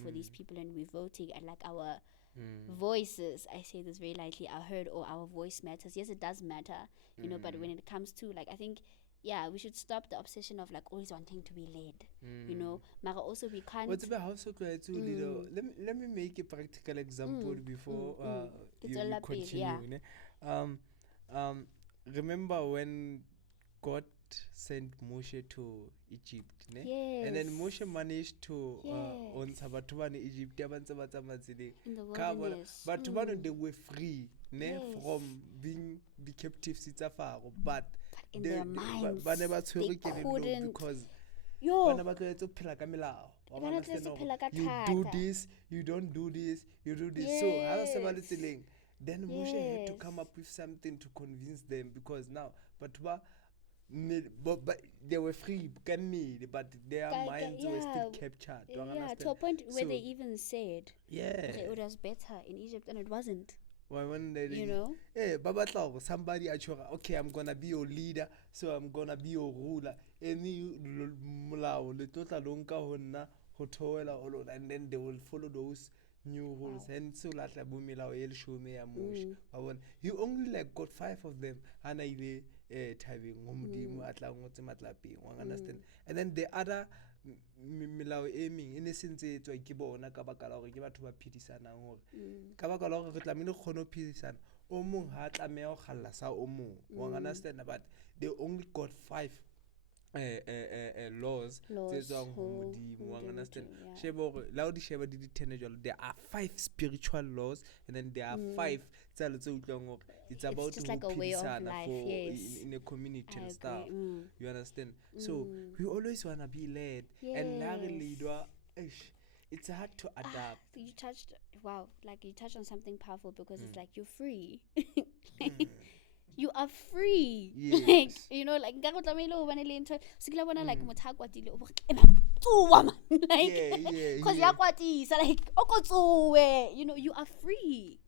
we're voting, and like our voices, I say this very lightly, are heard, or our voice matters. Yes, it does matter, you know, but when it comes to, like, I think, we should stop the obsession of, like, always wanting to be led, you know. But also we can't... What's about let me make a practical example before you continue. Remember when God sent Moshe to Egypt, ne? Yes. And then Moshe managed to on Sabatwan Egypt in the wilderness. But they were free, ne? From being the captives but in their minds they couldn't, because you do this, you don't do this, you do this. So then Moshe had to come up with something to convince them, because now but they were free, but their minds were still captured. To a point where they even said it was better in Egypt, and it wasn't. When they, you know, somebody actually, okay, I'm gonna be your leader, so I'm gonna be your ruler. And then they will follow those new rules. And so you only like got 5 of them, and I understand. And then the other milao aiming in essence to kibona ka baka la gore ke batho ba phedisana gore ka baka la gore re tlamile khono phedisana o mong ha tlameya go galla sa o mong wa understand, but they only got 5 laws tsetswang ho modimo wa understand. Shebo la di sheba di 10 jalo, there are 5 spiritual laws, and then there are 5 tsalo tse utlwang gore it's about just like a way of life, in a community and stuff. You understand? So we always want to be led, and it's hard to adapt. You touched on something powerful, because it's like you're free. You are free. Yes. Like, you know, like like you know, you are free.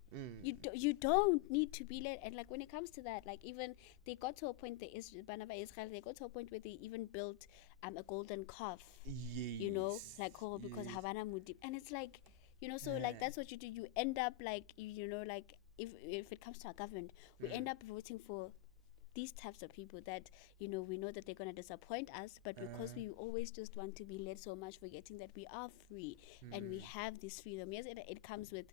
You don't need to be led. And like when it comes to that, like even they got to a point, they got to a point where they even built a golden calf. You know, like because Havana Mudip, and it's like, you know, so like that's what you do. You end up like you know, like if it comes to our government, we end up voting for these types of people that, you know, we know that they're going to disappoint us, but because we always just want to be led so much, forgetting that we are free and we have this freedom. Yes, it comes with,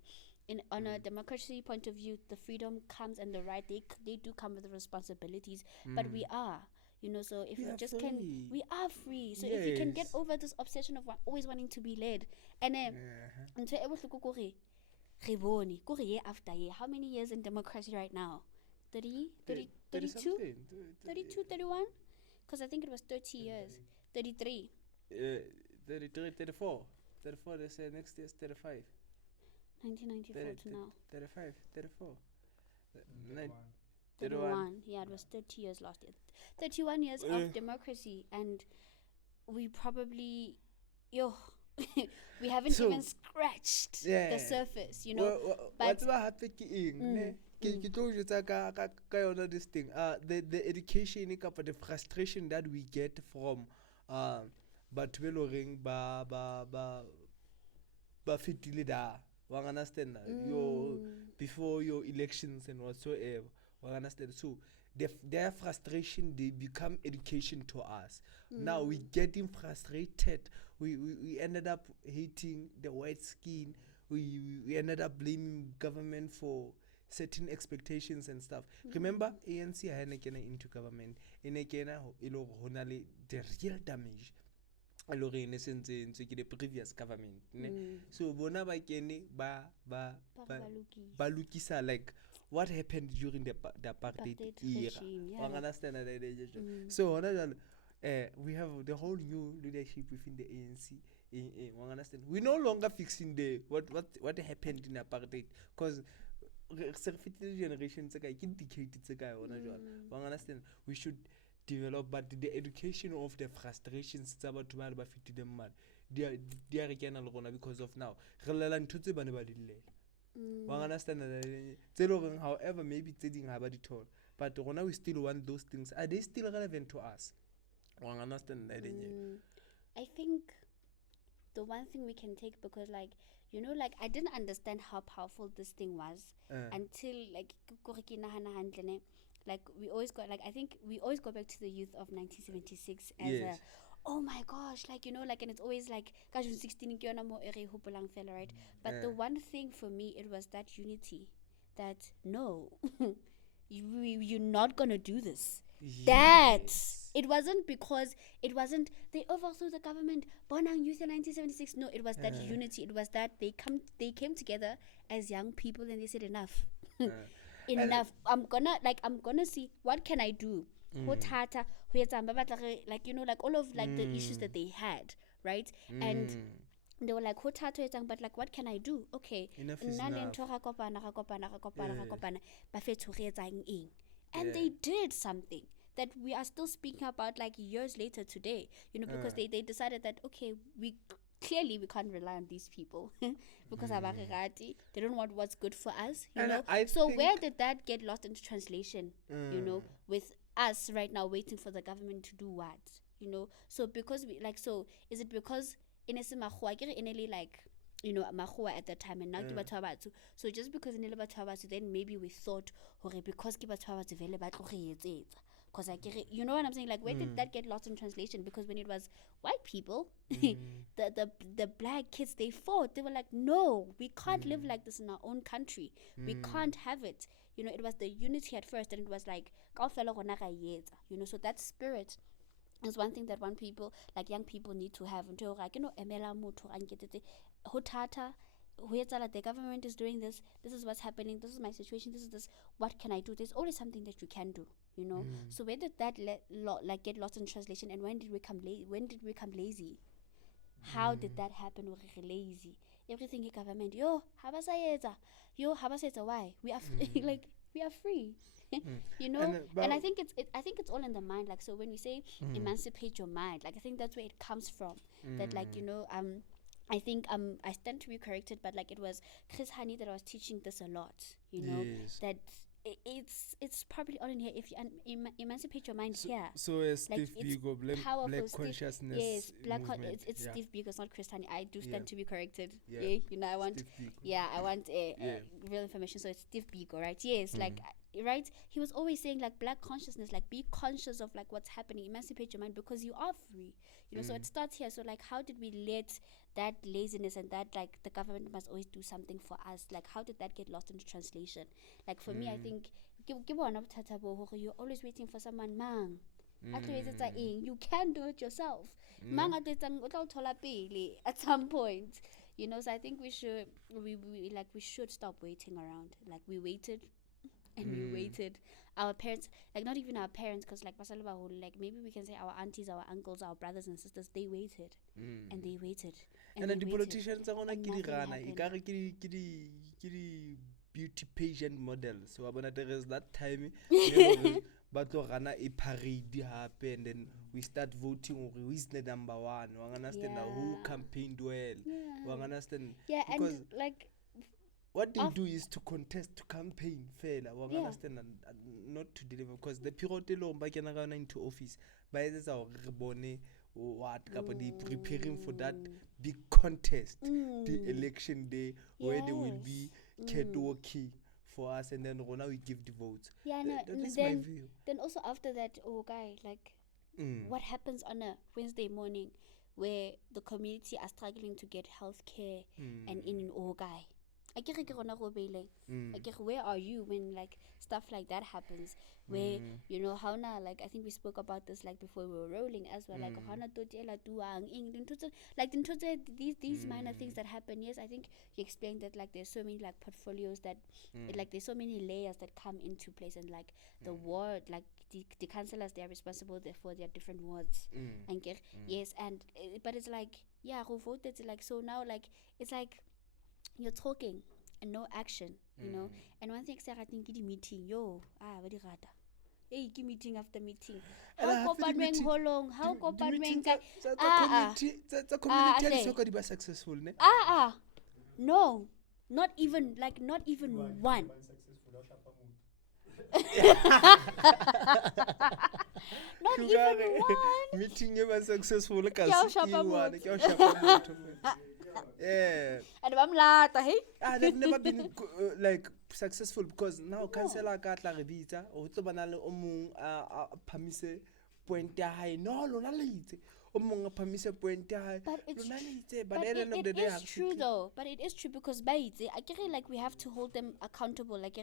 on a democracy point of view, the freedom comes and the right, they do come with the responsibilities, but we are, you know, so if we just free. We are free. So if we can get over this obsession of always wanting to be led, and after year, how many years in democracy right now? 30, 30, 32, 32, 31? Because I think it was 30 years. 33. 33, 34. 34, they say next year's 35. 1994 to now. 35, 34. 31. Yeah, it was 30 years last year. 31 years of democracy, and we probably, we haven't even scratched the surface, you know. But what this thing, the education, the frustration that we get from but fitili da, understand before your elections and whatsoever, understand. So their frustration, they become education to us. Now we getting frustrated. We ended up hating the white skin. We ended up blaming government for certain expectations and stuff. Remember, ANC into government. The real damage. In essence, the previous government. So bona ba kene ba lukisa, like what happened during the apartheid era. Understand that? So we have the whole new leadership within the ANC. Understand? We're no longer fixing the what happened in apartheid, because generations ago, understand? We should develop, but the education of the frustrations about to them, they are again because of now. Understand? However, maybe it's about it all, but we still want those things. Are they still relevant to us? Understand? I think the one thing we can take, because like, you know, like I didn't understand how powerful this thing was until like we always got, like, I think we always go back to the youth of 1976 as oh my gosh, like, you know, like, and it's always like 16 right? But the one thing for me, it was that unity, that no, you're not gonna do this. That it wasn't because they overthrew the government, Bonang Youth in 1976. No, it was that unity. It was that they came together as young people and they said enough. Enough. I'm gonna see what can I do. Like, you know, like all of like the issues that they had, right? And they were like, but like, what can I do? Okay. Enough is enough. And they did something that we are still speaking about like years later today, you know, because they decided that, okay, we can't rely on these people because they don't want what's good for us, you know. So where did that get lost into translation, you know, with us right now waiting for the government to do what, you know? So because we like, so is it because like, you know, Mahua at that time, and now so just because in then maybe we thought, okay, because because you know what I'm saying? Like, where did that get lost in translation? Because when it was white people, the black kids, they fought. They were like, no, we can't live like this in our own country. We can't have it. You know, it was the unity at first, and it was like, you know, so that spirit is one thing that young people need to have. The government is doing this is what's happening, this is my situation, this what can I do? There's always something that you can do, you know. So where did that get lost in translation, and when did we become lazy? How did that happen? We're lazy, everything in government, why we are like, we are free. You know, and I think it's all in the mind. Like, so when we say emancipate your mind, like, I think that's where it comes from. That, like, you know, I think I stand to be corrected, but like, it was Chris Hani that I was teaching this a lot, you know. That it's probably all in here. If you emancipate your mind here. So Steve Biko, black consciousness. Yes, movement. it's Steve Biko, it's not Chris Hani. I do stand to be corrected. Yeah. You know, I want real information. So it's Steve Biko, right? Yes, like right. He was always saying like black consciousness, like be conscious of like what's happening, emancipate your mind because you are free. You know, so it starts here. So like, how did we let that laziness and that like the government must always do something for us? Like, how did that get lost into translation? Like for me, I think you're always waiting for someone, man. You can do it yourself. At some point, you know. So I think we should we should stop waiting around. Like we waited and we waited. Our parents, like not even our parents, because like maybe we can say our aunties, our uncles, our brothers and sisters, they waited and they waited. And then the politicians are gonna beauty pageant model. So there is that time but a parade happen, and then we start voting who is the number one. We understand who campaigned well. We understand because and like what they do is to contest, to campaign fair. We understand and not to deliver, because the period long back into office by this our rebone what they preparing for that big contest, the election day where they will be catwalking for us, and then now we give the votes. That is my view. Then also after that, what happens on a Wednesday morning where the community are struggling to get healthcare and in where are you when like stuff like that happens? Where you know how now, like I think we spoke about this like before we were rolling as well. Like these minor things that happen. Yes, I think you explained that like there's so many like portfolios that like there's so many layers that come into place, and like the ward, like the councillors, they are responsible for their different wards. And yes, and but it's like who voted like so now like it's like you're talking and no action, you know. And one thing I think the meeting, meeting after meeting. How community successful, ne? No, not even one. Not even one. Meeting ever successful. Yeah. And they've never been like successful, because now councillor Katla Revita or Tobanale Omung Pamise Puente High. No, Omung Pamise Puente High. But it is true though. But it is true because I get it, like we have to hold them accountable, like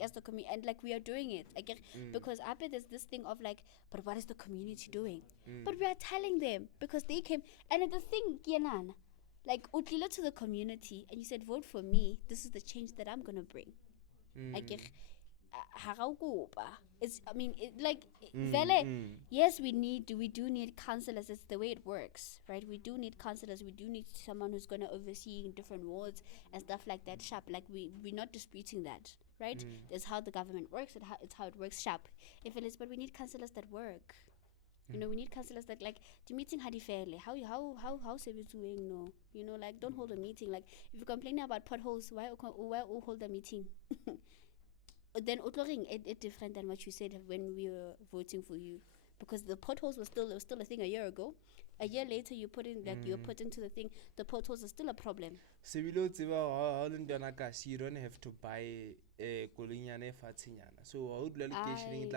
as the community, and like we are doing it. I get because after there's this thing of like, but what is the community doing? But we are telling them because they came, and the thing, like utlilo to the community and you said vote for me, this is the change that I'm gonna bring. Yes, we do need councillors. It's the way it works, right? We do need councillors. We do need someone who's gonna oversee different wards and stuff like that. Sharp, like we're not disputing that, right? That's how the government works. It's how it works. Sharp, if it is, but we need councillors that work. You know, we need councillors that like the meeting had fairly. How service doing? No, you know, like don't hold a meeting. Like if you're complaining about potholes, why hold a meeting? Then it different than what you said when we were voting for you, because the potholes were still a thing a year ago. A year later, you put into the thing. The potholes are still a problem. So you don't have to buy a colinyane fatinyana. So I would like to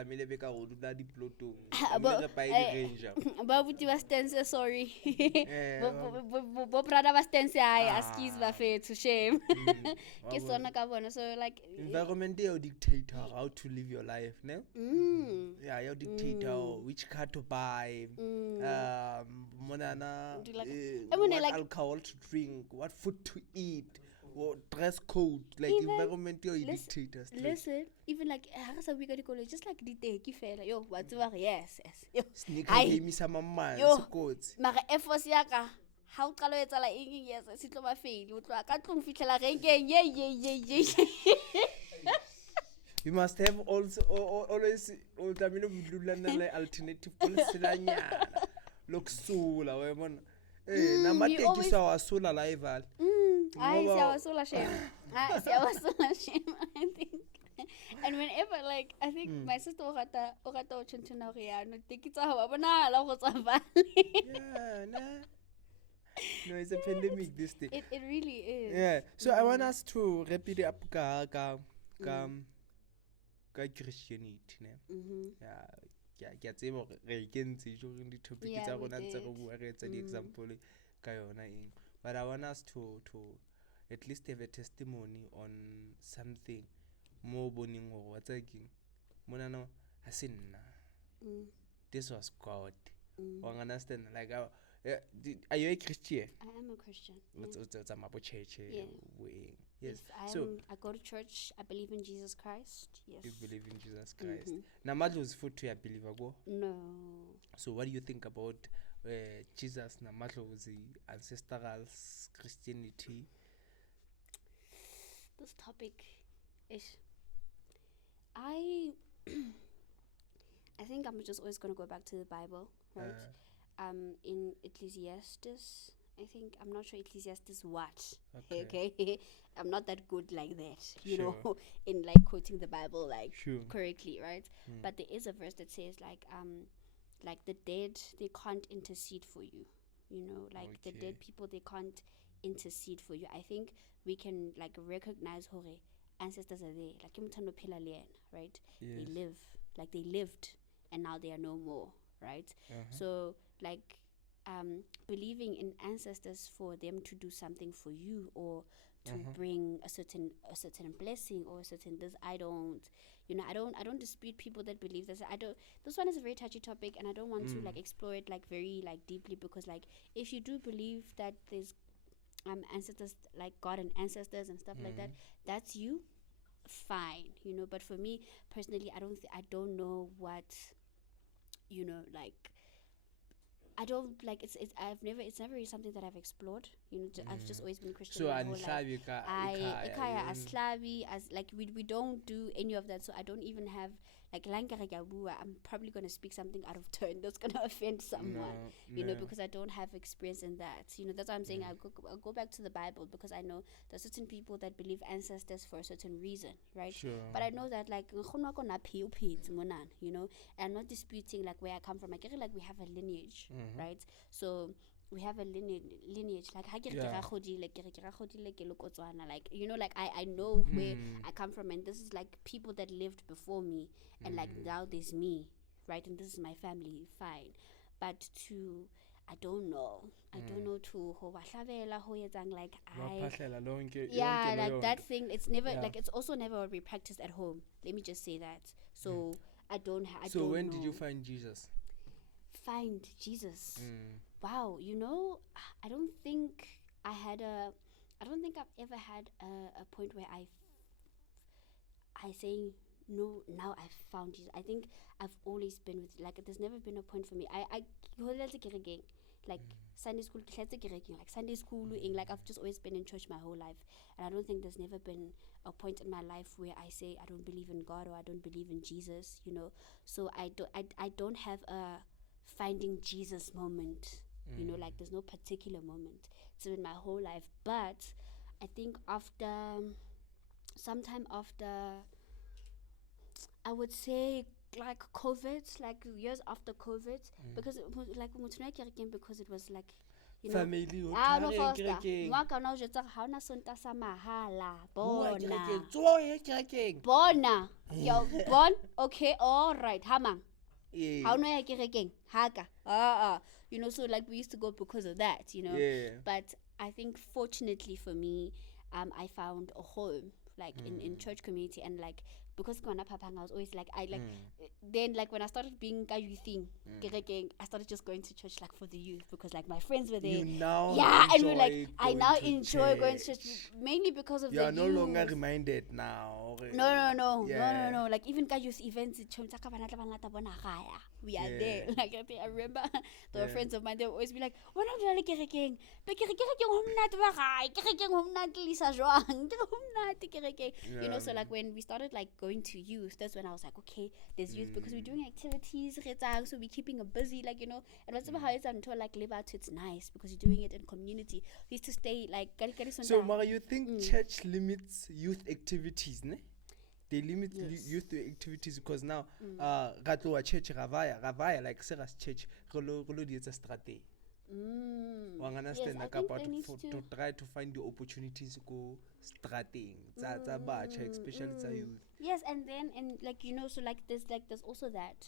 Milebeka or do that diploto. But was tense, sorry. Bobrada was tense. I excuse my to shame. So like environment or dictator how to live your life, no? Yeah, your dictator which car to buy, monana, what alcohol to drink, what food to eat. Or dress code, like environmental dictators. Listen, even like we got to college, just like the day, yo, whatever, yes. Sneaker game is a man, codes. Mara efforts yaka. How calo it's like yes, sit on my feet. You can't feel like yeah. You must have also always alternative policy. Look so Namateki saw solar live. I see our solar shame. I think And whenever, like, I think my sister orata o chuntuna re ya no tikitsa ha bona la go tsa Vaal. Yeah, nah. No, it's a pandemic this day. It really is. Yeah. So I want us to wrap it up ka Christianity, ne? Yeah, ke tseba re kentse jo di topic tsa rona tsa go bua re tsa di example ka yona eng. But I want us to at least have a testimony on something mo boning go wa tsaki. Mona no ha sinna. This was God. You understand? Like are you a Christian? I am a Christian. It's a mabo church. Yes, I go to church. I believe in Jesus Christ. Yes. You believe in Jesus Christ. Na madlo's food to believe ago? No. So what do you think about Jesus na madlo's ancestral Christianity? This topic is I think I'm just always going to go back to the Bible, right? In Ecclesiastes, I think, I'm not sure Ecclesiastes what. Okay. I'm not that good like that, you know, in like quoting the Bible like correctly, right? But there is a verse that says like the dead, they can't intercede for you, you know, like the dead people, they can't intercede for you. I think we can like recognize hore ancestors are there, like imtano phela le yena, right? Yes. They lived and now they are no more, right? So like believing in ancestors for them to do something for you or to bring a certain blessing or a certain this, I don't dispute people that believe this. This one is a very touchy topic and I don't want to like explore it like very like deeply, because like if you do believe that there's ancestors, like God and ancestors and stuff like that, that's you, fine, you know. But for me personally, I don't know what, you know, like I don't like it's never really something that I've explored, you know. I've just always been Christian. So as like we don't do any of that, so I don't even have like I'm probably gonna speak something out of turn that's gonna offend someone, you know, because I don't have experience in that, you know. That's why I'm saying I'll go back to the Bible, because I know there's certain people that believe ancestors for a certain reason, right? But I know that like you know, I'm not disputing like where I come from. I get like we have a lineage, right? So we have a lineage like Rakhodile, like, you know, like I know where I come from, and this is like people that lived before me, and like now there's me, right? And this is my family, fine. But I don't know to like like that thing, it's never like, it's also never what we practiced at home, let me just say that. So I don't so when did you find Jesus? Wow, you know, I don't think I've ever had a point where I say no, now I've found Jesus. I think I've always been with, like, there's never been a point for me. I like Sunday school, like Sunday school, like I've just always been in church my whole life, and I don't think there's never been a point in my life where I say I don't believe in God or I don't believe in Jesus, you know. So I don't have a finding Jesus moment, you know, like there's no particular moment. It's been my whole life. But I think sometime after, I would say like COVID, like years after COVID, because it was like because it was like, you know, family bona bon okay, all right, hamang how no ya kerekeng haka you know. So like we used to go because of that, you know. But I think fortunately for me, I found a home like in church community, and like because I was always like then like when I started being a youth thing, I started just going to church like for the youth, because like my friends were there. And we're like, I now enjoy going to church mainly because of the youth. You are no longer reminded now. No. Like even youth events, we are there. Like I remember there were friends of mine, they would always be like, "We're not really kerekeng, but you know." So like when we started like going to youth, that's when I was like, okay, there's youth because we're doing activities, so we're keeping it busy, like, you know. And what's about how it's until like live out, it's nice because you're doing it in community. We used to stay like. So Mara, you think church limits youth activities, ne? They limit youth activities because now gatloa church gavaya like seras church golo di etsa strategy. Yes, I think they need to try to find the opportunities go strategy especially youth. Yes, and then like so like there's also that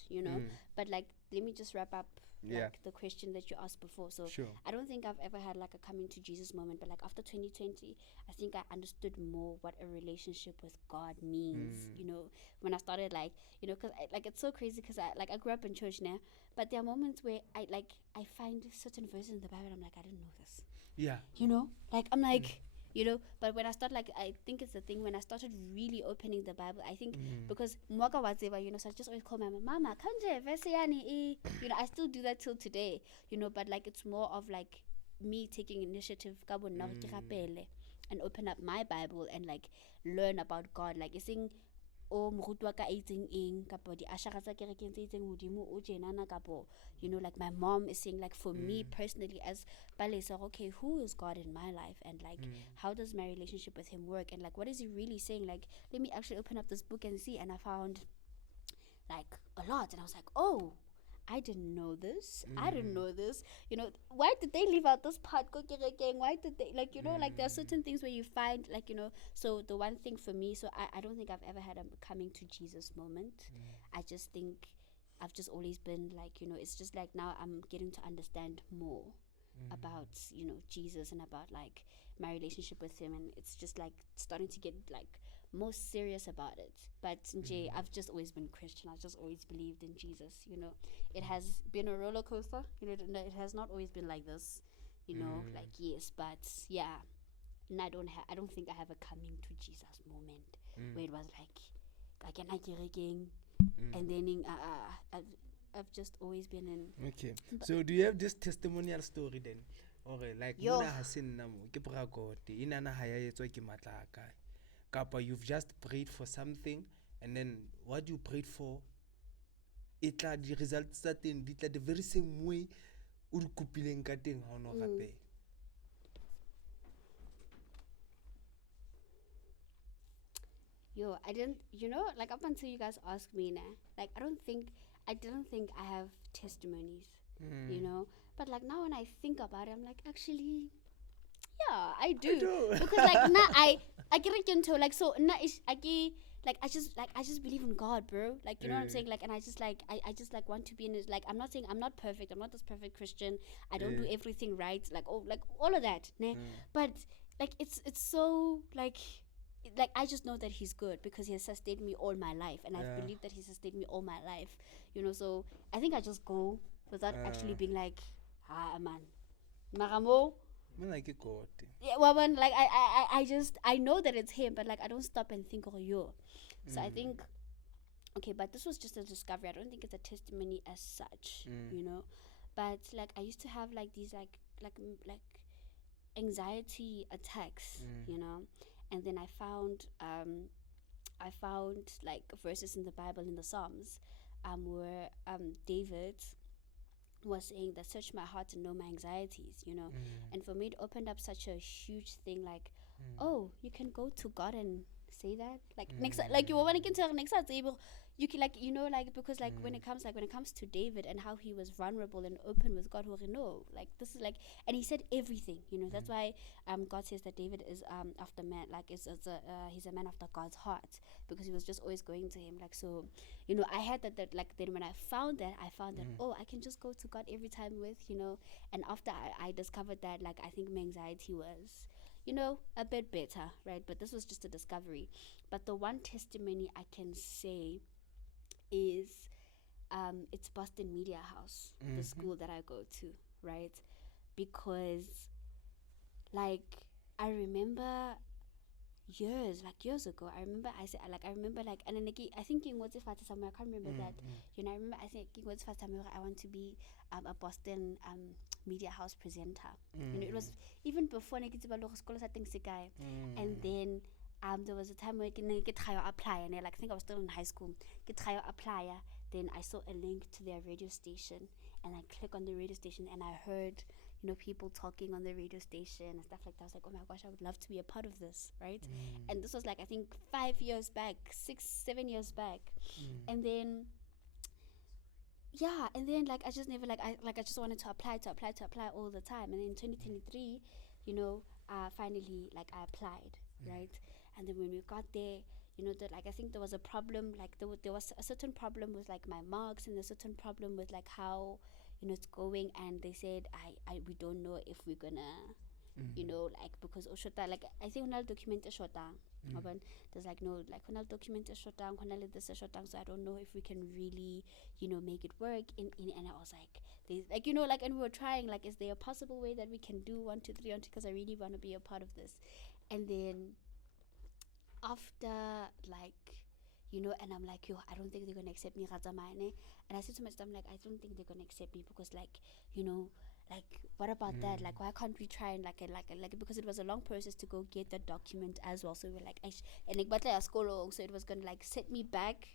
but like let me just wrap up like the question that you asked before. So I don't think I've ever had like a coming to Jesus moment, but like after 2020 I think I understood more what a relationship with God means. When I started like because like it's so crazy because I grew up in church now, but there are moments where I find certain verses in the Bible, I'm like, I didn't know this. Like I'm like but when I start like I think it's the thing when I started really opening the Bible, I think because mwaka whatever so I just always call my mama kanje verse yani I still do that till today, but like it's more of like me taking initiative and open up my Bible and like learn about God, like saying like my mom is saying like for me personally as Palesa, okay, who is God in my life and like how does my relationship with him work and like what is he really saying, like let me actually open up this book and see, and I found like a lot and I was like, oh, I didn't know this. I didn't know this. Why did they leave out this part? Why did they like like there are certain things where you find like so the one thing for me, so I don't think I've ever had a coming to Jesus moment. I just think I've just always been like it's just like now I'm getting to understand more about Jesus and about like my relationship with him, and it's just like starting to get like more serious about it. But I've just always been Christian. I've just always believed in Jesus. It has been a roller coaster. It has not always been like this. Like yes, but yeah. And I don't think I have a coming to Jesus moment where it was like and then I've just always been in. Okay. So do you have this testimonial story then? Okay, like mona hasin namo ke brakote inana haya etswa ke matlaka. Kapa you've just prayed for something and then what you prayed for the results that in the very same way o di kopileng ka teng ha ono gape. I didn't like up until you guys asked me now, like I didn't think I have testimonies, but like now when I think about it I'm like actually yeah, I do. Because like now I get into like so now I just believe in God, bro. Like what I'm saying, like, and I just like want to be in it. Like I'm not saying I'm not perfect. I'm not this perfect Christian. I don't do everything right. Like all of that, né? But like it's so like I just know that he's good because he has sustained me all my life, and I've believed that he sustained me all my life. So I think I just go without actually being like, man, Maramo. Yeah, well, when like I know that it's him, but like I don't stop and think, oh, yo. So I think, okay, but this was just a discovery. I don't think it's a testimony as such, But like I used to have like these like anxiety attacks, and then I found like verses in the Bible in the Psalms, where David was saying that search my heart and know my anxieties, and for me it opened up such a huge thing, like oh, you can go to God and say that, like next, like you want to tell next able you can like like because like when it comes to David and how he was vulnerable and open with God, like this is like, and he said everything, that's why God says that David is after man, like he's a man after God's heart, because he was just always going to him, like, so I had that like then when I found that oh, I can just go to God every time with and after I discovered that, like I think my anxiety was a bit better, right? But this was just a discovery. But the one testimony I can say is it's Boston Media House, the school that I go to, right? Because like I remember years ago, I remember and then I think in what's somewhere, I can't remember that. I remember I think in what's I want to be a Boston Media House presenter. It was even before and then there was a time where I get try apply, and I think I was still in high school. Get try apply, then I saw a link to their radio station, and I click on the radio station, and I heard people talking on the radio station and stuff like that. I was like, oh my gosh, I would love to be a part of this, right? And this was like, I think 5 years back, 6-7 years back. And then like I just never I just wanted to apply all the time. And then in 2023, finally like I applied, right? And then when we got there, that like I think there was a problem, like there was a certain problem with like my marks, and a certain problem with like how it's going, and they said we don't know if we're gonna like, because like I think one document is short down. There's like no like one document is short down, this is short down, so I don't know if we can really make it work and I was like, they like like, and we were trying like, is there a possible way that we can do 1 2 3 because I really want to be a part of this. And then after like and I'm like, I don't think they're gonna accept me, and I said to myself, I'm like, I don't think they're gonna accept me because like like what about that, like why can't we try and like because it was a long process to go get the document as well, so we were like, and like but so it was gonna like set me back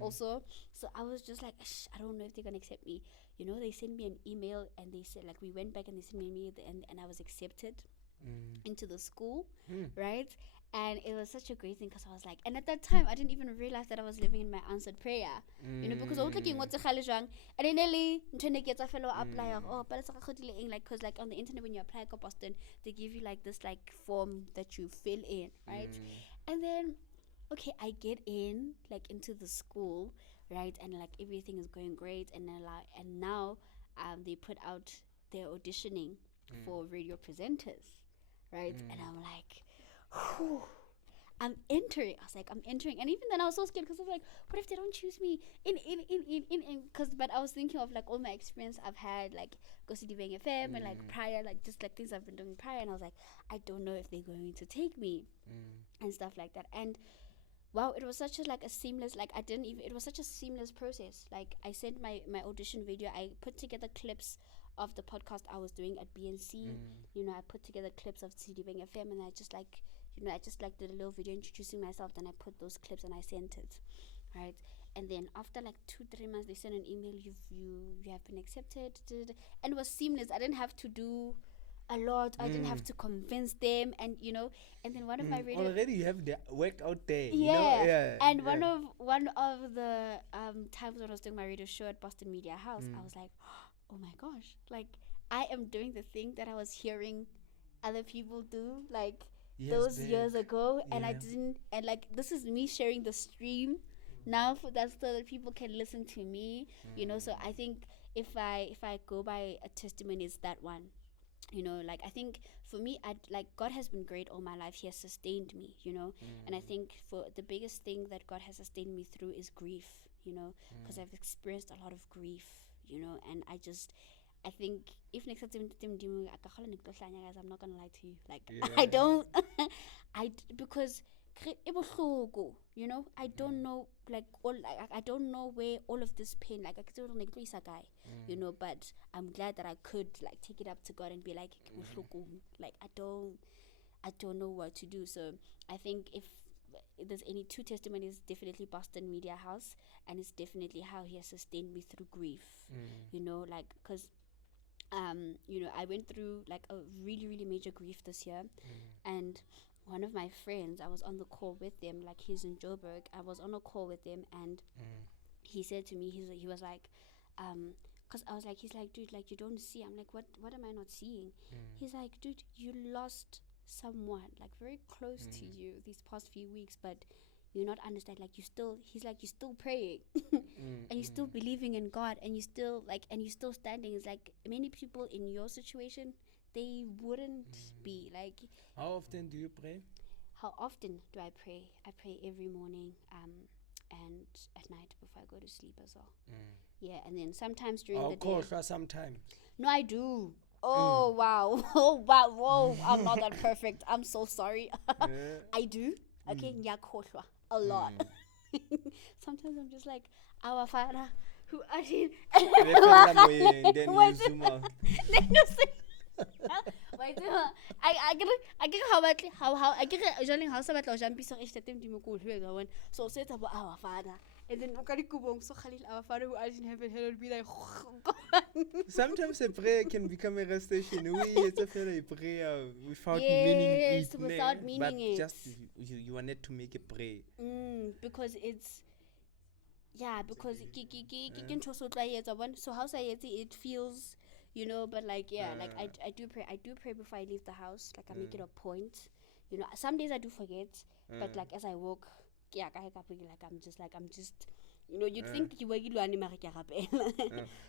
also. So I was just like, I don't know if they're gonna accept me. They sent me an email and they said like, we went back and they sent me an email and I was accepted into the school, right? And it was such a great thing because I was like, and at that time I didn't even realize that I was living in my answered prayer, because I was looking what's and then nearly get a fellow apply Palesa Rakhodile, like, because like on the internet when you apply to Boston, they give you like this like form that you fill in, right? And then okay, I get in like into the school, right? And like everything is going great, and then like, and now they put out their auditioning for radio presenters, right? And I'm like, whew, I'm entering. I was like, I'm entering. And even then I was so scared because I was like, what if they don't choose me in because, but I was thinking of like all my experience I've had, like go Sedibeng FM and like prior, like just like things I've been doing prior, and I was like, I don't know if they're going to take me and stuff like that. And wow, it was such a like a seamless, like I didn't even, it was such a seamless process. Like I sent my audition video, I put together clips of the podcast I was doing at BNC. I put together clips of Sedibeng FM, and I just like I just like did a little video introducing myself. Then I put those clips and I sent it, right? And then after like 2-3 months, they sent an email, you have been accepted, and it was seamless. I didn't have to do a lot. I didn't have to convince them, and and then one of my radio, already you have the worked out there. And one of the times when I was doing my radio show at Boston Media House, I was like, oh my gosh, like I am doing the thing that I was hearing other people do like years ago, and I didn't, and like this is me sharing the stream now for that, so that people can listen to me, so I think if I go by a testimony, it's that one. Like I think for me, like God has been great all my life. He has sustained me, and I think for the biggest thing that God has sustained me through is grief, because I've experienced a lot of grief, and I think if next time I'm not gonna lie to you, like I don't because I don't know, like all, like I don't know where all of this pain, like I still don't guy, but I'm glad that I could like take it up to God and be like, like I don't know what to do. So I think if there's any two testimonies, definitely Boston Media House, and it's definitely how He has sustained me through grief, like because I went through like a really, really major grief this year, and one of my friends, I was on the call with them, like he's in Joburg, I was on a call with them, and he said to me, he was like, because I was like, he's like, dude, like you don't see. I'm like, what am I not seeing? He's like, dude, you lost someone like very close to you these past few weeks, but you're not understand, like he's like, you're still praying and you're still believing in God, and you still like, and you're still standing. It's like many people in your situation, they wouldn't be like. How often do you pray? How often do I pray? I pray every morning and at night before I go to sleep as well. Yeah, and then sometimes during the day. Of course, sometimes. No, I do. Oh wow. Oh wow. Whoa, I'm not that perfect. I'm so sorry. I do. Okay, a lot. Sometimes I'm just like, our Father who are in. Then you zoom out. I get how I get usually how sabat lo jampi so it's the time to go so set about our Father And then so Khalil, our Father who art in heaven, hallowed be thy. Sometimes a prayer can become a recitation. It's a prayer without meaning Yes, it, without meaning but it. just you wanted to make a prayer. Because it's because so how say it feels, you know, but like like I do pray before I leave the house. Like I make it a point. You know, some days I do forget, but like as I walk, like I'm just you know, you'd think you were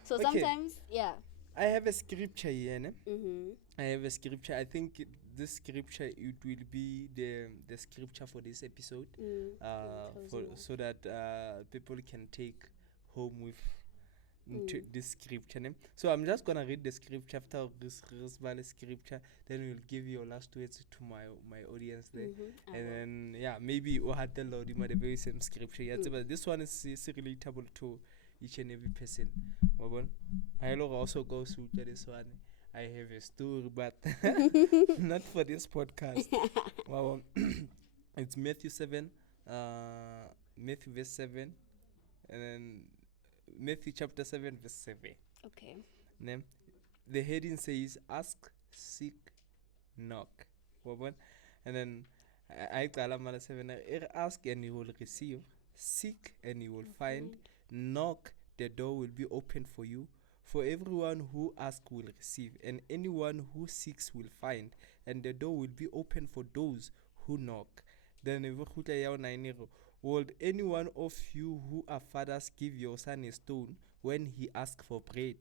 so sometimes I have a scripture here. I have a scripture. I think this scripture, it will be the scripture for this episode, so that people can take home with this scripture. So I'm just gonna read the scripture after this scripture. Then we'll give your last words to my audience there, and then maybe we'll have the very same scripture. But this one is relatable to each and every person. I also go through this one. I have a story, but not for this podcast. It's Matthew 7, Matthew verse 7, and then Matthew chapter 7 verse 7. Okay. Then the heading says, ask, seek, knock. And then I ask and you will receive, seek and you will find, knock, the door will be open for you. For everyone who asks will receive, and anyone who seeks will find, and the door will be open for those who knock. Then would anyone of you who are fathers give your son a stone when he asks for bread?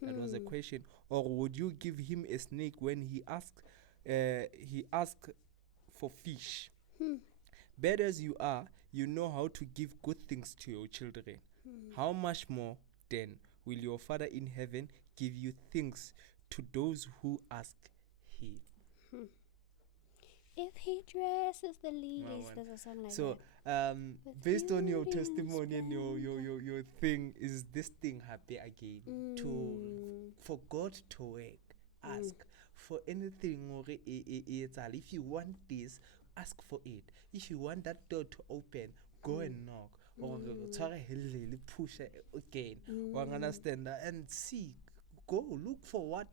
That was a question. Or would you give him a snake when he asks for fish? Bad as you are, you know how to give good things to your children. How much more then will your Father in heaven give you things to those who ask him? If he dresses the lilies, there's a song like so, that. Based on your testimony and your thing, is this thing happy again? For God to work, ask for anything. If you want this, ask for it. If you want that door to open, go and knock. Or push it again. Understand that and seek. Go look for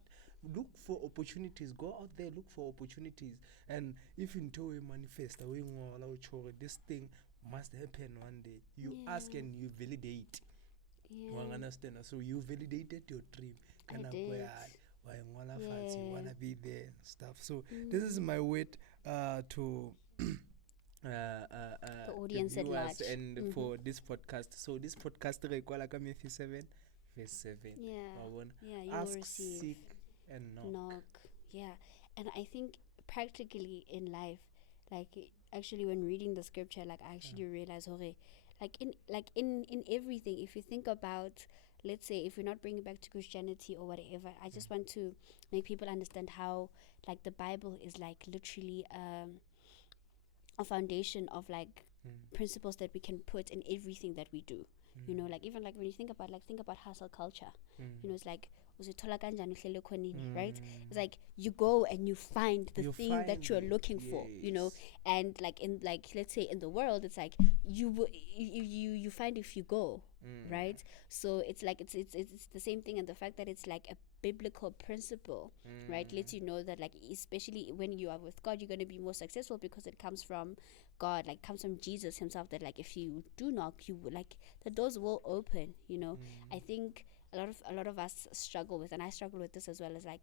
opportunities. Go out there, look for opportunities. And if into a manifest, this thing must happen one day. You ask and you validate. Understand? So you validated your dream. I did. You wanna be there and stuff. So this is my word to the audience at large and for this podcast. So this podcast like Matthew 7 verse 7. You ask, will receive, seek and knock. And I think practically in life, like actually when reading the scripture, like I actually realize in everything, if you think about, let's say, if we're not bringing back to Christianity or whatever, I just want to make people understand how like the Bible is like literally a foundation of like principles that we can put in everything that we do. You know, like even like when you think about hustle culture, you know, it's like right? It's like you go and you find the thing that you're looking for, you know, and like in like let's say in the world, it's like you find if you go, right? So it's like it's the same thing, and the fact that it's like a biblical principle, right, lets you know that like especially when you are with God, you're going to be more successful because it comes from God, like comes from Jesus himself, that like if you do knock, you like the doors will open, you know. I think a lot of us struggle with, and I struggle with this as well, as like,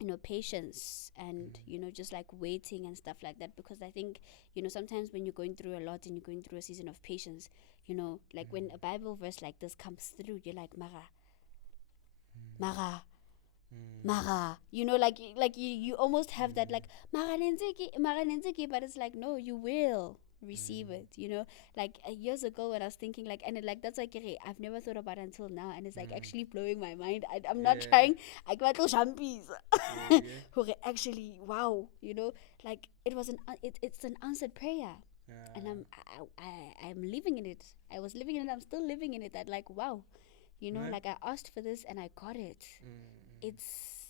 you know, patience and you know, just like waiting and stuff like that, because I think, you know, sometimes when you're going through a lot and you're going through a season of patience, you know, like when a Bible verse like this comes through, you're like Mara, you know, like you almost have that like Mara nenzeki, but it's like no, you will receive it, you know. Like years ago when I was thinking like, and like that's like I've never thought about it until now, and it's like actually blowing my mind. I'm not trying. I got those champions who actually wow, you know, like it's an answered prayer, and I'm living in it. I was living in it. I'm still living in it. That like wow, you know, like I asked for this and I got it. It's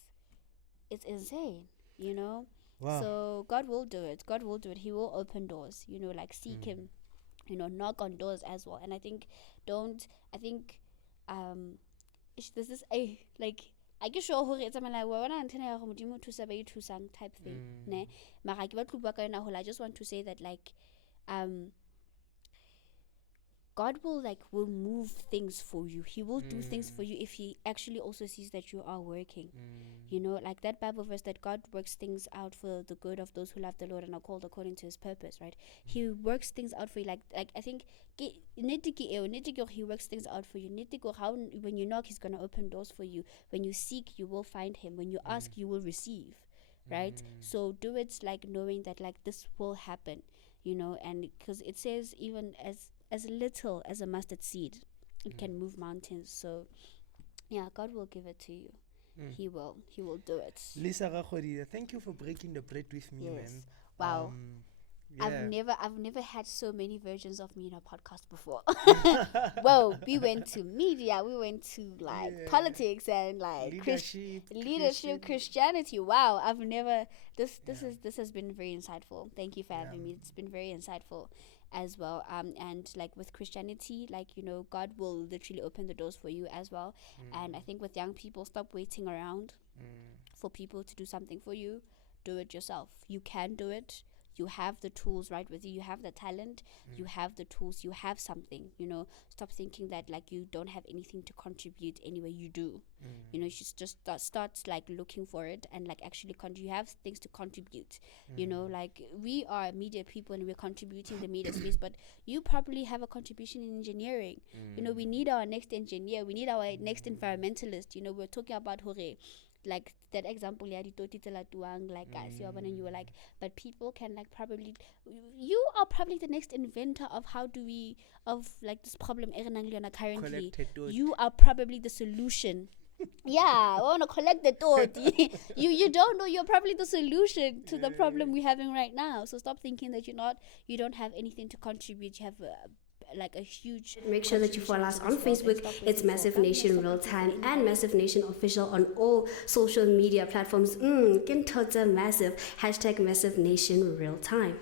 insane, you know. Wow. So God will do it. He will open doors, you know, like seek him knock on doors as well. And I think this is a like I get sure hore it's like wa bona antena ya go modimo thusa ba ithusang type thing ne mara ke ba tluba ka yona hola. I just want to say that like God will move things for you. He will do things for you if he actually also sees that you are working. Like that Bible verse that God works things out for the good of those who love the Lord and are called according to his purpose, right? He works things out for you. Like I think he works things out for you. When you knock, he's gonna open doors for you. When you seek, you will find him. When you ask, you will receive. Right? So do it like knowing that like this will happen, and because it says even as little as a mustard seed, it can move mountains. So yeah, God will give it to you. He will do it. Lisa Rakhodile, thank you for breaking the bread with me, man. Wow. I've never had so many versions of me in a podcast before. Well, we went to media, we went to like politics and like leadership, Christianity. Wow, I've never. This has been very insightful. Thank you for having me. It's been very insightful as well. And like with Christianity, like God will literally open the doors for you as well. And I think with young people, stop waiting around for people to do something for you. Do it yourself. You can do it. You have the tools right with you. You have the talent. You have the tools. You have something. Stop thinking that like you don't have anything to contribute. Anyway, you do. You should just start like looking for it and like actually you have things to contribute. Like we are media people and we're contributing the media space, but you probably have a contribution in engineering. We need our next engineer. We need our next environmentalist. We're talking about hore. Like that example, like guys, and you were like, but people can like you are probably the next inventor of like this problem currently. You are probably the solution. Yeah, I want to collect the thought. You don't know, you're probably the solution to the problem we're having right now. So stop thinking that you don't have anything to contribute. You have a huge. Make sure that you follow us on Facebook. It's Massive Nation Real Time and Massive Nation Official on all social media platforms. Massive. #Massive Nation Real Time.